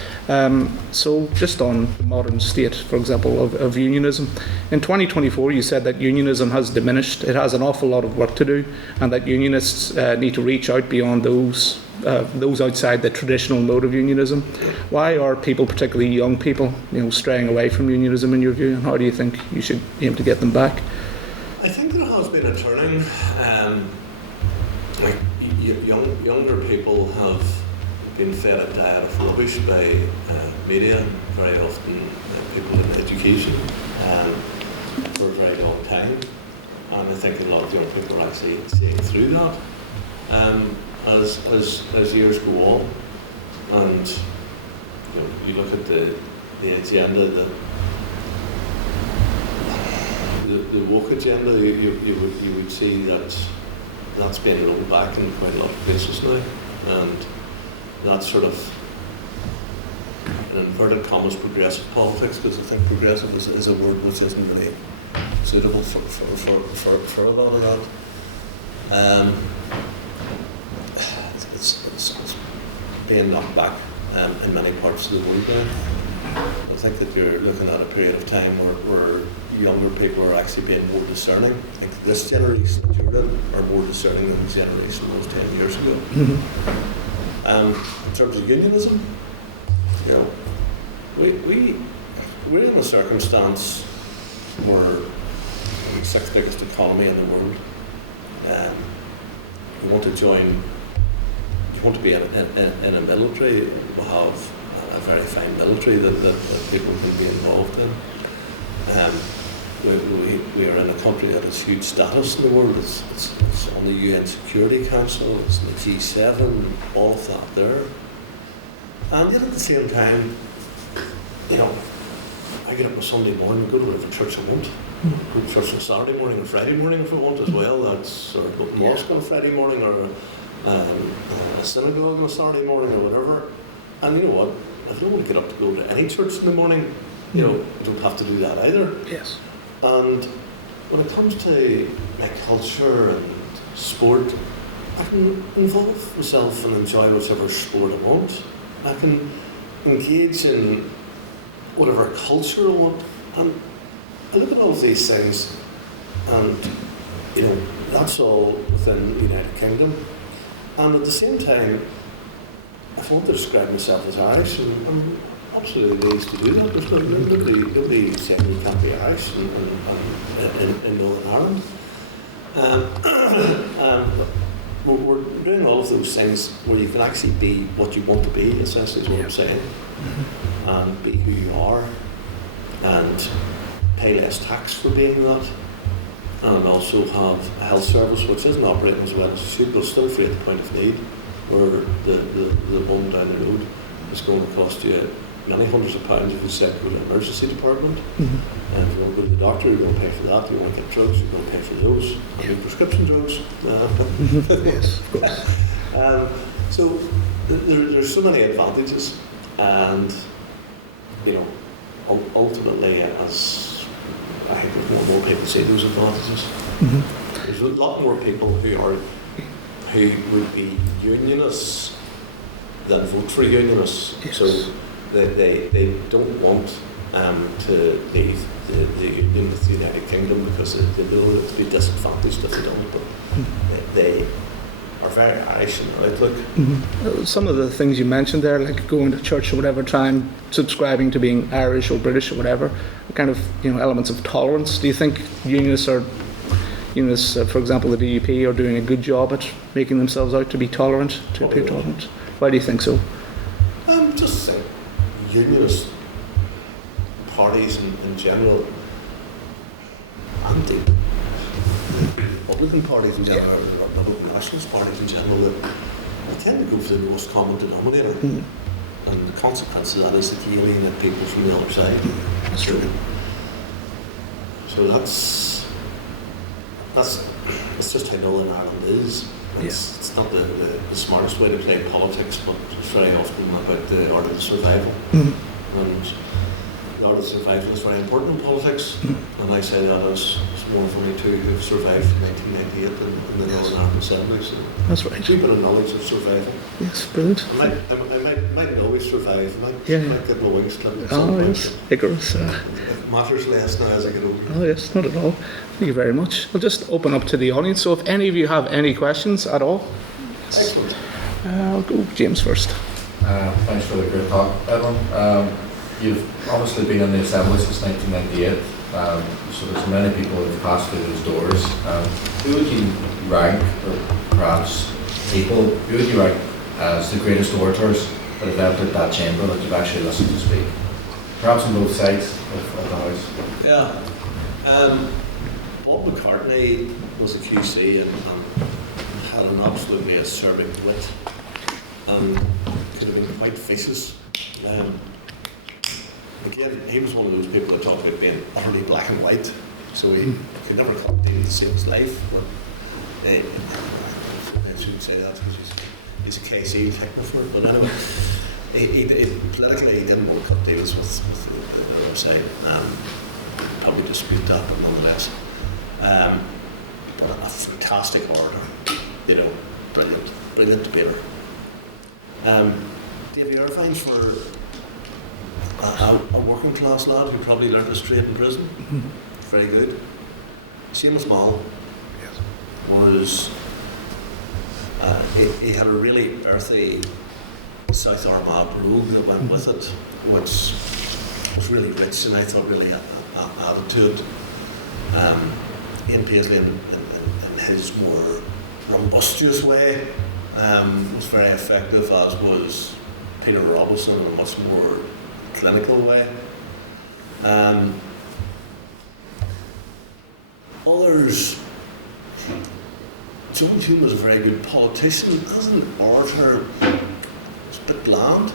So just on the modern state, for example, of unionism. In 2024, you said that unionism has diminished. It has an awful lot of work to do, and that unionists need to reach out beyond those outside the traditional mode of unionism. Why are people, particularly young people, straying away from unionism in your view, and how do you think you should aim to get them back? I think there has been a turning. Younger people have been fed a diet of rubbish by media, very often people in education, for a very long time. And I think a lot of young people are actually seeing through that as years go on. And you look at the agenda, the woke agenda, you would see that's being rolled back in quite a lot of places now, and that sort of in inverted commas, progressive politics, because I think progressive is a word which isn't really suitable for a lot of that. It's being knocked back in many parts of the world now. I think that you're looking at a period of time where younger people are actually being more discerning. I think this generation that you're in are more discerning than the generation was 10 years ago. In terms of unionism, you know, we're in a circumstance where the sixth biggest economy in the world. You want to join, you want to be in a military, we have a very fine military that people can be involved in. We are in a country that has huge status in the world. It's on the UN Security Council, it's in the G7, all of that there. And yet at the same time, you know, I get up on Sunday morning, go to whatever church I want. Go to church on Saturday morning or Friday morning if I want as well. That's or go to mosque on a Friday morning or a synagogue on a Saturday morning or whatever. And you know what? If you don't want to get up to go to any church in the morning, you know, you don't have to do that either. Yes. And when it comes to like culture and sport, I can involve myself and enjoy whichever sport I want. I can engage in whatever culture I want. And I look at all of these things and, you know, that's all within the United Kingdom. And at the same time, if I want to describe myself as Irish, and I'm absolutely raised to do that. There's nobody saying you can't be Irish in Northern Ireland. We're doing all of those things where you can actually be what you want to be, essentially is what I'm saying, and be who you are, and pay less tax for being that, and also have a health service which isn't operating as well as it should, but still free at the point of need, where the one down the road is going to cost you many hundreds of pounds if you said go to the emergency department. And if you want to go to the doctor, you're going to pay for that. You want to get drugs, you're going to pay for those. I mean, prescription drugs. Yes, of course. So there's so many advantages, and you know, ultimately, as I think there's more people see those advantages. There's a lot more people who would be unionists than vote for unionists. Yes. So they don't want to leave the union with the United Kingdom because they know that to be disadvantaged if they don't, but they are very Irish in their outlook. Some of the things you mentioned there, like going to church or whatever time, subscribing to being Irish or British or whatever, kind of, you know, elements of tolerance. Do you think unionists, for example, the DUP, are doing a good job at making themselves out to be tolerant, to appear tolerant? Why do you think so? Just think unionist parties in general, and the Republican parties in general, or Republican nationalist parties in general, they tend to go for the lowest common denominator. And the consequence of that is that you alienate people from the other side. That's true. So that's just how Northern Ireland is. It's not the smartest way to play politics, but it's very often about the art of the survival. And the art of survival is very important in politics. And I say that as one of only two who have survived 1998 in the Northern Ireland Assembly. So that's right. Keep a knowledge of survival. Yes, brilliant. I might always survive. I might get my wings clipped. Oh, yes, Icarus. It matters less now as I get older. Oh, yes, not at all. Thank you very much. I'll just open up to the audience. So if any of you have any questions at all. Excellent. I'll go James first. Thanks for the great talk, Edwin. You've obviously been in the Assembly since 1998, so there's many people who have passed through those doors. Who would you rank, or perhaps people, who would you rank as the greatest orators that have entered that chamber that you've actually listened to speak? Perhaps on both sides of the House. Yeah. Bob McCartney was a QC and had an absolutely acerbic wit and could have been quite vicious. Again, he was one of those people that talked about being utterly black and white, so he could never contain the same life. But I shouldn't say that because he's a KC technopher, but anyway. politically he didn't want to cut deals with the other side. Probably dispute that, but nonetheless. But a fantastic orator, you know, brilliant debater. Dave, you ever find for a working class lad who probably learnt his trade in prison? Very good. Seamus Mall was, he had a really earthy South Armagh brogue that went with it, which was really rich and I thought really added to it. Ian Paisley in his more rumbustious way was very effective, as was Peter Robinson in a much more clinical way. Others, John Hume was a very good politician. As an orator, it's a bit bland,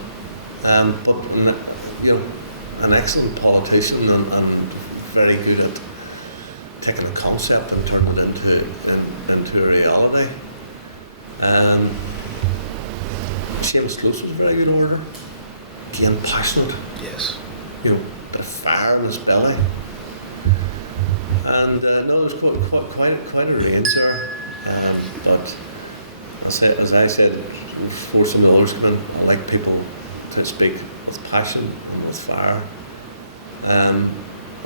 but you know, an excellent politician and very good at taking a concept and turning it into a reality. Seamus Close was a very good orator. Again, passionate. Yes. You know, bit of fire in his belly. And no, there's quite a range there. But as I said, before some of the others come in, I like people to speak with passion and with fire.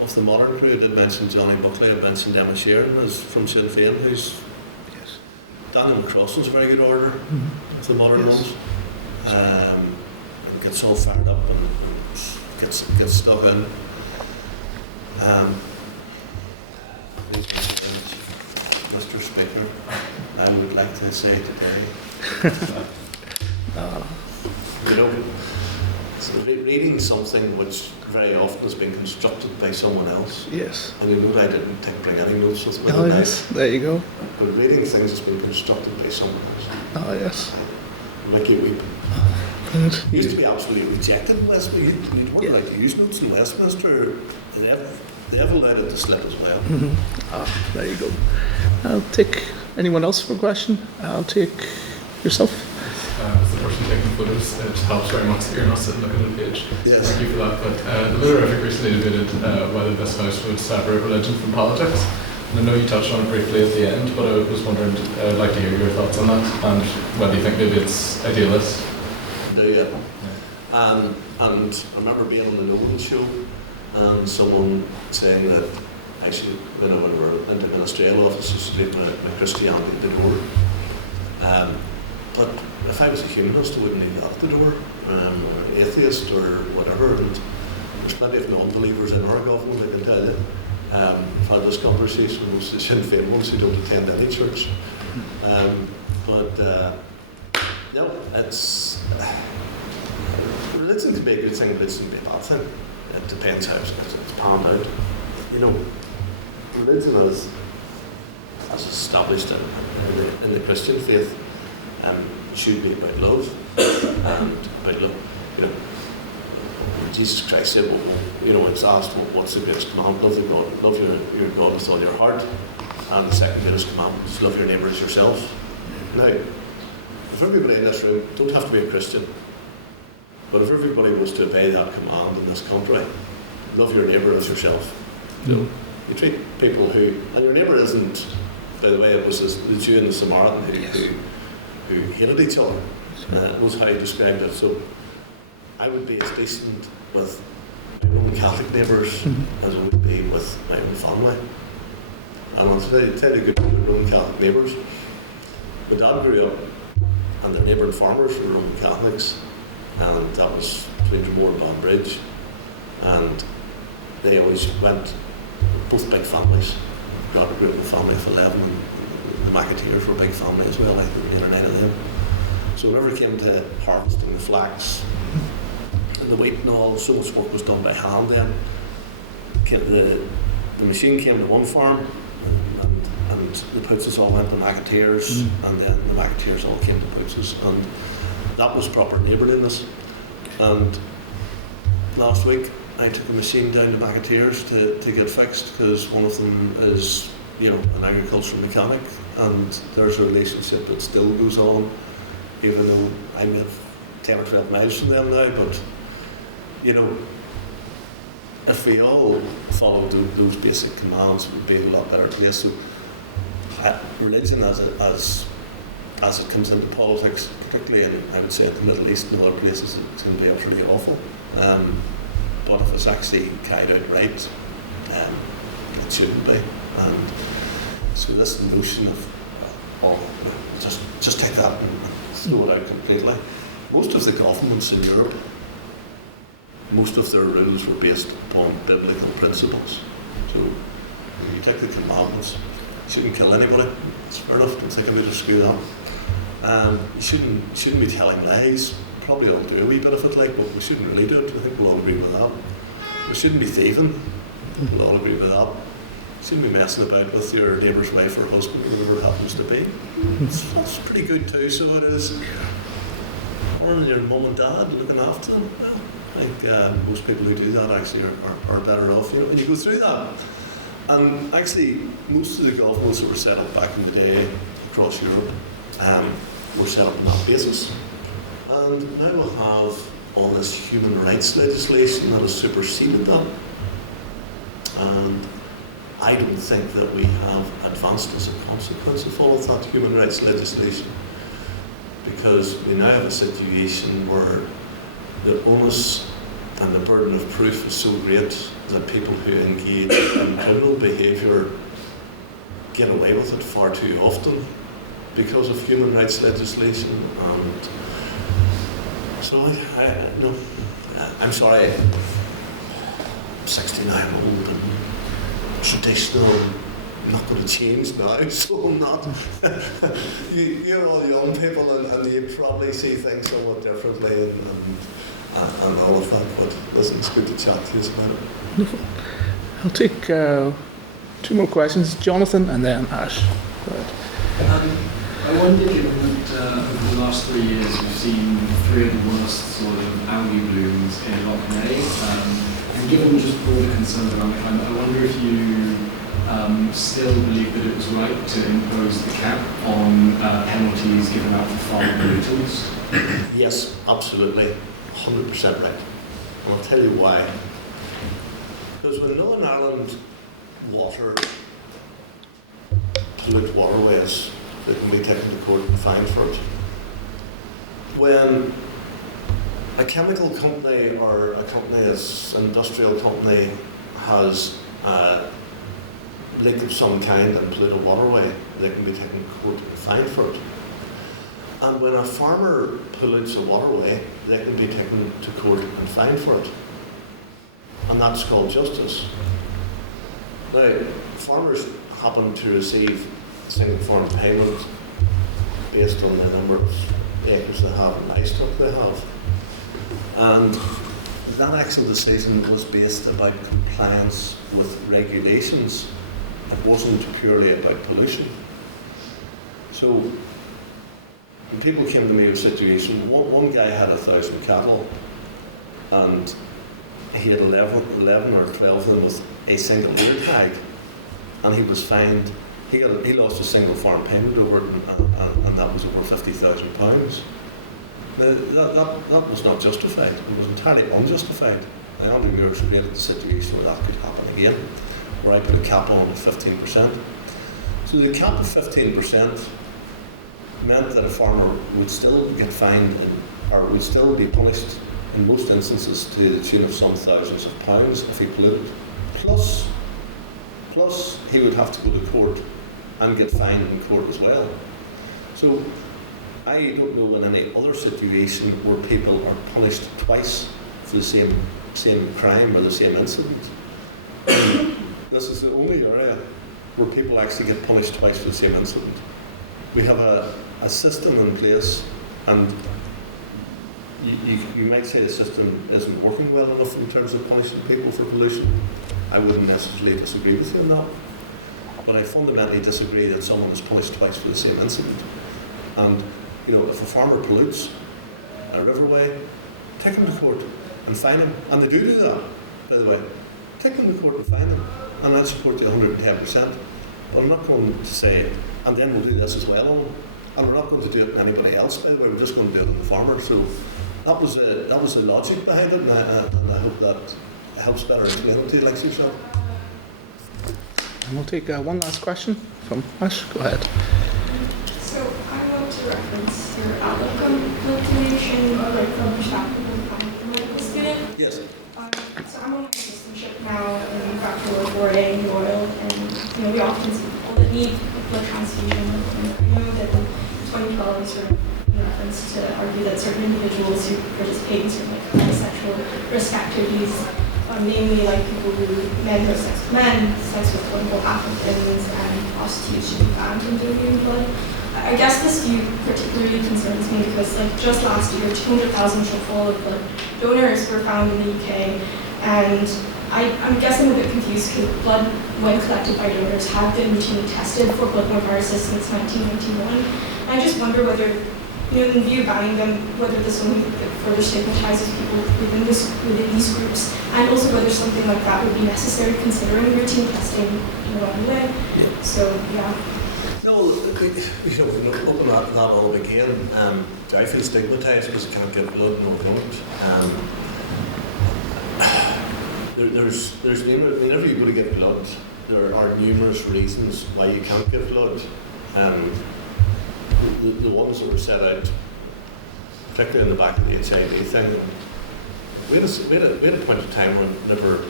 Of the modern crew, I did mention Johnny Buckley, I mentioned Emma Sheeran, who's from Sinn Féin, who's Daniel McCross was a very good orator of the modern ones. And gets all fired up and gets stuck in. Mr. Speaker, I would like to say today, you know, so reading something which very often has been constructed by someone else. Yes. And you know I didn't bring any notes with me. Oh yes, there you go. But reading things that's been constructed by someone else. Oh yes. Make you weep. Good. It used to be absolutely rejected in Westminster. You weren't allowed to use notes in Westminster. They have allowed it to slip as well. There you go. I'll take anyone else for a question. I'll take yourself. As the person taking photos, it helps very much that you're not sitting looking at the page. Yes. Thank you for that. But the Literatic recently debated whether this House would separate religion from politics. And I know you touched on it briefly at the end, but I was wondering, I'd like to hear your thoughts on that and whether you think maybe it's idealist. And I remember being on the Nolan show and someone saying that I should, when we were in the ministerial offices, leave my Christianity at the door. But if I was a humanist, I wouldn't leave that at the door, or atheist or whatever. And there's plenty of non-believers in our government, I can tell you. I've had this conversation with most of the Sinn Féin ones who don't attend any church. You know, it's religion can be a good thing, religion can be a bad thing. It depends how it's panned out. You know, religion as established in the Christian faith should be about love and about love. You know, Jesus Christ said, you know, it's asked what's the greatest commandment? Love your God, love your God with all your heart, and the second greatest commandment is love your neighbour as yourself. Now, if everybody in this room don't have to be a Christian, but if everybody was to obey that command in this country, love your neighbour as yourself. So you treat people who, and your neighbour isn't, by the way, it was the Jew and the Samaritan who hated each other. Was how he described it. So I would be as decent with my Roman Catholic neighbours as I would be with my own family. And I'll tell you good Roman Catholic neighbours. My dad grew up and their neighbouring farmers were Roman Catholics, and that was between Dromore and Banbridge, and they always went, both big families. Got a group of family of 11, and the McAteers were a big family as well, like there were 8 or 9 of them. So whenever it came to harvesting the flax and the wheat and all, so much work was done by hand then. The machine came to one farm, and the Pootses all went to McAteers, and then the McAteers all came to Pootses, and that was proper neighbourliness. And last week I took a machine down to McAteers to get fixed, because one of them is, you know, an agricultural mechanic, and there's a relationship that still goes on, even though I may have 10 or 12 miles from them now, but you know, if we all followed those basic commands, we'd be a lot better place. So religion as it comes into politics, particularly in, I would say, in the Middle East and other places, it's going to be pretty awful. But if it's actually carried out right, it shouldn't be. And so this notion of just take that and throw it out completely. Most of the governments in Europe, most of their rules were based upon biblical principles. So when you take the commandments, you shouldn't kill anybody. It's fair enough. Don't think about it, screw that. You shouldn't be telling lies. Probably all do a wee bit of it, like, but we shouldn't really do it. I think we'll all agree with that. We shouldn't be thieving. We'll all agree with that. You shouldn't be messing about with your neighbour's wife or husband, whoever it happens to be. That's pretty good too, so it is. Or your mum and dad looking after them. Well, I think most people who do that actually are better off, you know, when you go through that. And actually, most of the governments that were set up back in the day across Europe were set up on that basis. And now we'll have all this human rights legislation that has superseded that. And I don't think that we have advanced as a consequence of all of that human rights legislation, because we now have a situation where the onus and the burden of proof is so great that people who engage in criminal behaviour get away with it far too often because of human rights legislation. And so I'm sorry, I'm 69, I'm old and traditional. I'm not going to change now, so I'm not. You're all young people, and you probably see things somewhat differently and all of that, but listen, it's good to chat to you about it. I'll take 2 more questions. Jonathan and then Ash. Go ahead. I wonder, given that over the last 3 years we've seen 3 of the worst sort of algae blooms in Loch Ness, and given just broader concerns around climate, I wonder if you still believe that it was right to impose the cap on penalties given out for farm pollutants? Yes, absolutely, 100% right. And I'll tell you why. Because when Northern Ireland water pollute waterways, they can be taken to court and fined for it. When a chemical company or a company, as an industrial company, has a leak of some kind and pollute a waterway, they can be taken to court and fined for it. And when a farmer pollutes a waterway, they can be taken to court and fined for it. And that's called justice. Now, farmers happen to receive single farm payment based on the number of acres they have and livestock they have. And that actual decision was based about compliance with regulations. It wasn't purely about pollution. So when people came to me with a situation, one guy had 1,000 cattle and he had 11 or 12 of them with a single ear tag, and he was fined. He lost a single farm payment over it, and that was over £50,000. That was not justified. It was entirely unjustified. I only we were created a situation where that could happen again, where I put a cap on at 15%. So the cap of 15% meant that a farmer would still get fined or would still be punished in most instances to the tune of some thousands of pounds if he polluted. Plus he would have to go to court and get fined in court as well. So I don't know in any other situation where people are punished twice for the same crime or the same incident. This is the only area where people actually get punished twice for the same incident. We have a system in place, and you might say the system isn't working well enough in terms of punishing people for pollution. I wouldn't necessarily disagree with you on that. But I fundamentally disagree that someone is punished twice for the same incident. And you know, if a farmer pollutes a riverway, take him to court and fine him. And they do that, by the way. Take him to court and fine him. And I'd support the 110%. But I'm not going to say, and then we'll do this as well on him. And we're not going to do it on anybody else, by the way. We're just going to do it on the farmer. So that was the logic behind it, and I hope that helps better explain it to you, like yourself. And we'll take one last question from Ash. Go ahead. So I want to reference your outlook on blood donation, like from the perspective of a medical student. Yes. So I'm on my assistantship now in fractal reporting, Royal, and we often see people that need a blood transfusion. And I know that in 2012 sort of reference to argue that certain individuals who participate in certain like sexual risk activities, namely like people men who have sex with men, sex with quote-unquote Africans, and prostitutes should be banned from donating blood. I guess this view particularly concerns me because like just last year, 200,000 shortfall of blood donors were found in the UK, and I'm guessing a bit confused because blood, when collected by donors, have been routinely tested for bloodborne viruses since 1991. I just wonder whether, in view of banning them, whether this only further stigmatizes people within these groups, and also whether something like that would be necessary considering routine testing anyway. Yeah. So, yeah. No, we should open that all again. Do I feel stigmatised because I can't get blood? No, I don't. Whenever you go to get blood, there are numerous reasons why you can't get blood. The ones that were set out, particularly in the back of the HIV thing, we had a point of time whenever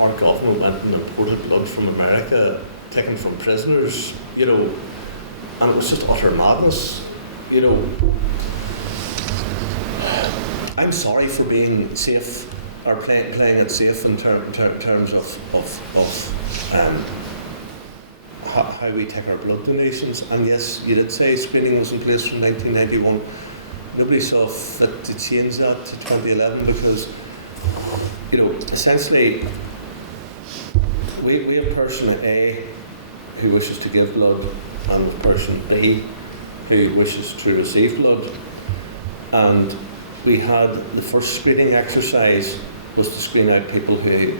our government went and imported blood from America, taken from prisoners, and it was just utter madness, I'm sorry for being safe, or playing it safe in terms of how we take our blood donations. And yes, you did say screening was in place from 1991. Nobody saw fit to change that to 2011 because, essentially, we have person A who wishes to give blood and person B who wishes to receive blood. And we had the first screening exercise was to screen out people who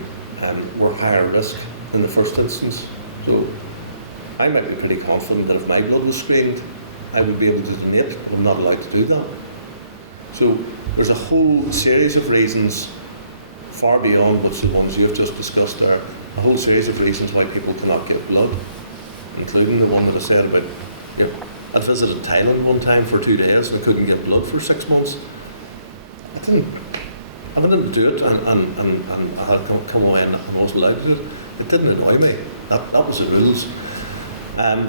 were higher risk in the first instance. So I might be pretty confident that if my blood was screened, I would be able to donate, but I'm not allowed to do that. So there's a whole series of reasons, far beyond what's the ones you've just discussed there, a whole series of reasons why people cannot give blood, including the one that I said about, I visited Thailand one time for 2 days and I couldn't get blood for 6 months. I didn't do it and I had to come away and I wasn't allowed to do it. It didn't annoy me. That was the rules.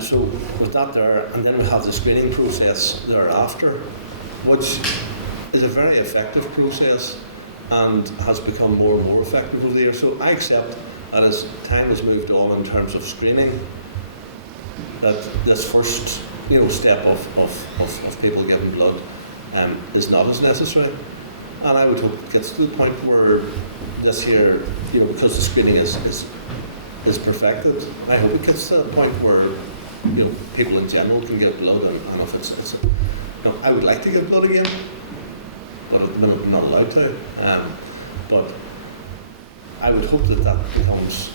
So with that there, and then we have the screening process thereafter, which is a very effective process and has become more and more effective over the years. So I accept that as time has moved on in terms of screening, that this first step of people giving blood is not as necessary. And I would hope it gets to the point where this year, because the screening is perfected, I hope it gets to a point where people in general can give blood, and if it's I would like to give blood again, but at the minute I'm not allowed to. But I would hope that becomes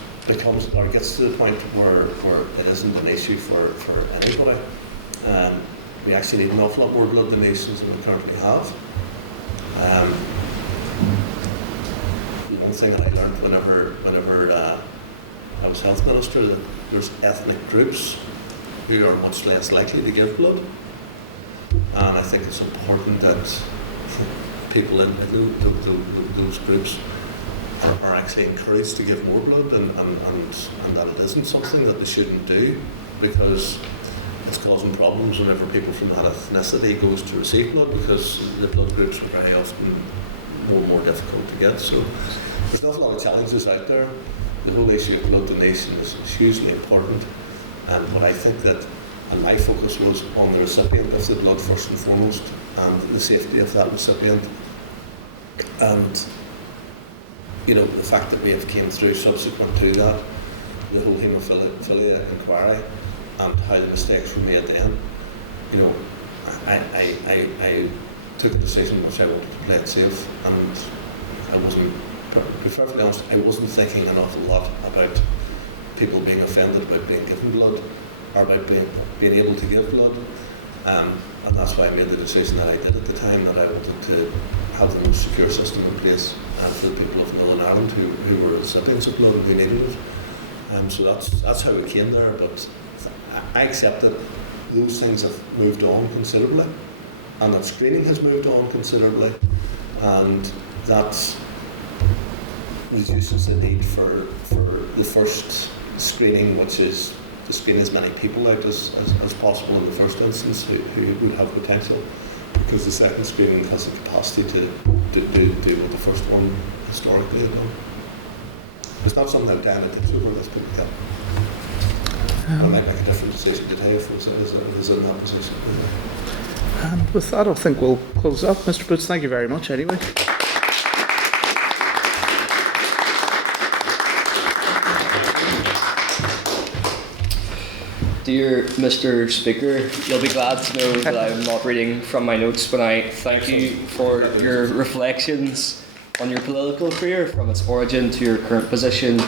or gets to the point where it isn't an issue for anybody. We actually need an awful lot more blood donations than we currently have. The one thing that I learned whenever I was health minister, that there's ethnic groups who are much less likely to give blood, and I think it's important that people in those groups are actually encouraged to give more blood, and that it isn't something that they shouldn't do, because it's causing problems whenever people from that ethnicity goes to receive blood, because the blood groups are very often more difficult to get. So there's not a lot of challenges out there. The whole issue of blood donation is hugely important, but I think that, and my focus was on the recipient of the blood first and foremost, and the safety of that recipient, and the fact that we have came through subsequent to that, the whole haemophilia inquiry, and how the mistakes were made then. I took a decision which I wanted to play it safe, and I wasn't, to be perfectly honest, I wasn't thinking an awful lot about people being offended about being given blood, or about being able to give blood, and that's why I made the decision that I did at the time, that I wanted to have the most secure system in place for the people of Northern Ireland who were recipients of blood and who needed it. So that's how we came there, but I accept that those things have moved on considerably, and that screening has moved on considerably, and that reduces the need for the first screening, which is to screen as many people out as possible in the first instance who would have potential, because the second screening has the capacity to do what the first one historically had done. It's not something that Daniel thinks over, let's put it that. I might make a different decision today if it was in that position. And with that, I think we'll close up. Mr. Poots, thank you very much anyway. Dear Mr. Speaker, you'll be glad to know that I'm not reading from my notes when I thank you for your reflections on your political career from its origin to your current position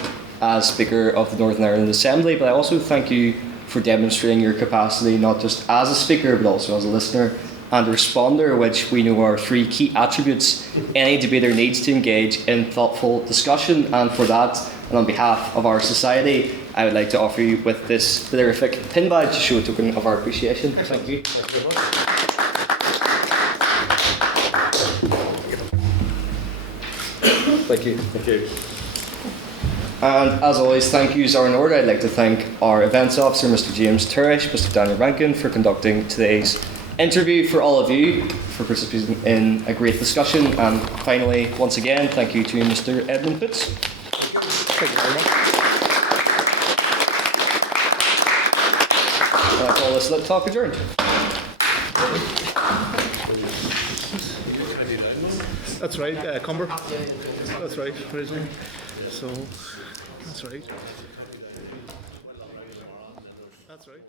as Speaker of the Northern Ireland Assembly, but I also thank you for demonstrating your capacity not just as a Speaker but also as a listener and a responder, which we know are three key attributes any debater needs to engage in thoughtful discussion. And for that, and on behalf of our society, I would like to offer you with this honorific pin badge to show a token of our appreciation. Thank you. Thank you. Thank you. And as always, thank yous are in order. I'd like to thank our events officer, Mr. James Turish, Mr. Daniel Rankin, for conducting today's interview, for all of you for participating in a great discussion, and finally, once again, thank you to Mr. Edwin Poots. Thank you very much. And I call this LitTalk adjourned. That's right, Cumber. That's right, originally. So, that's right. That's right.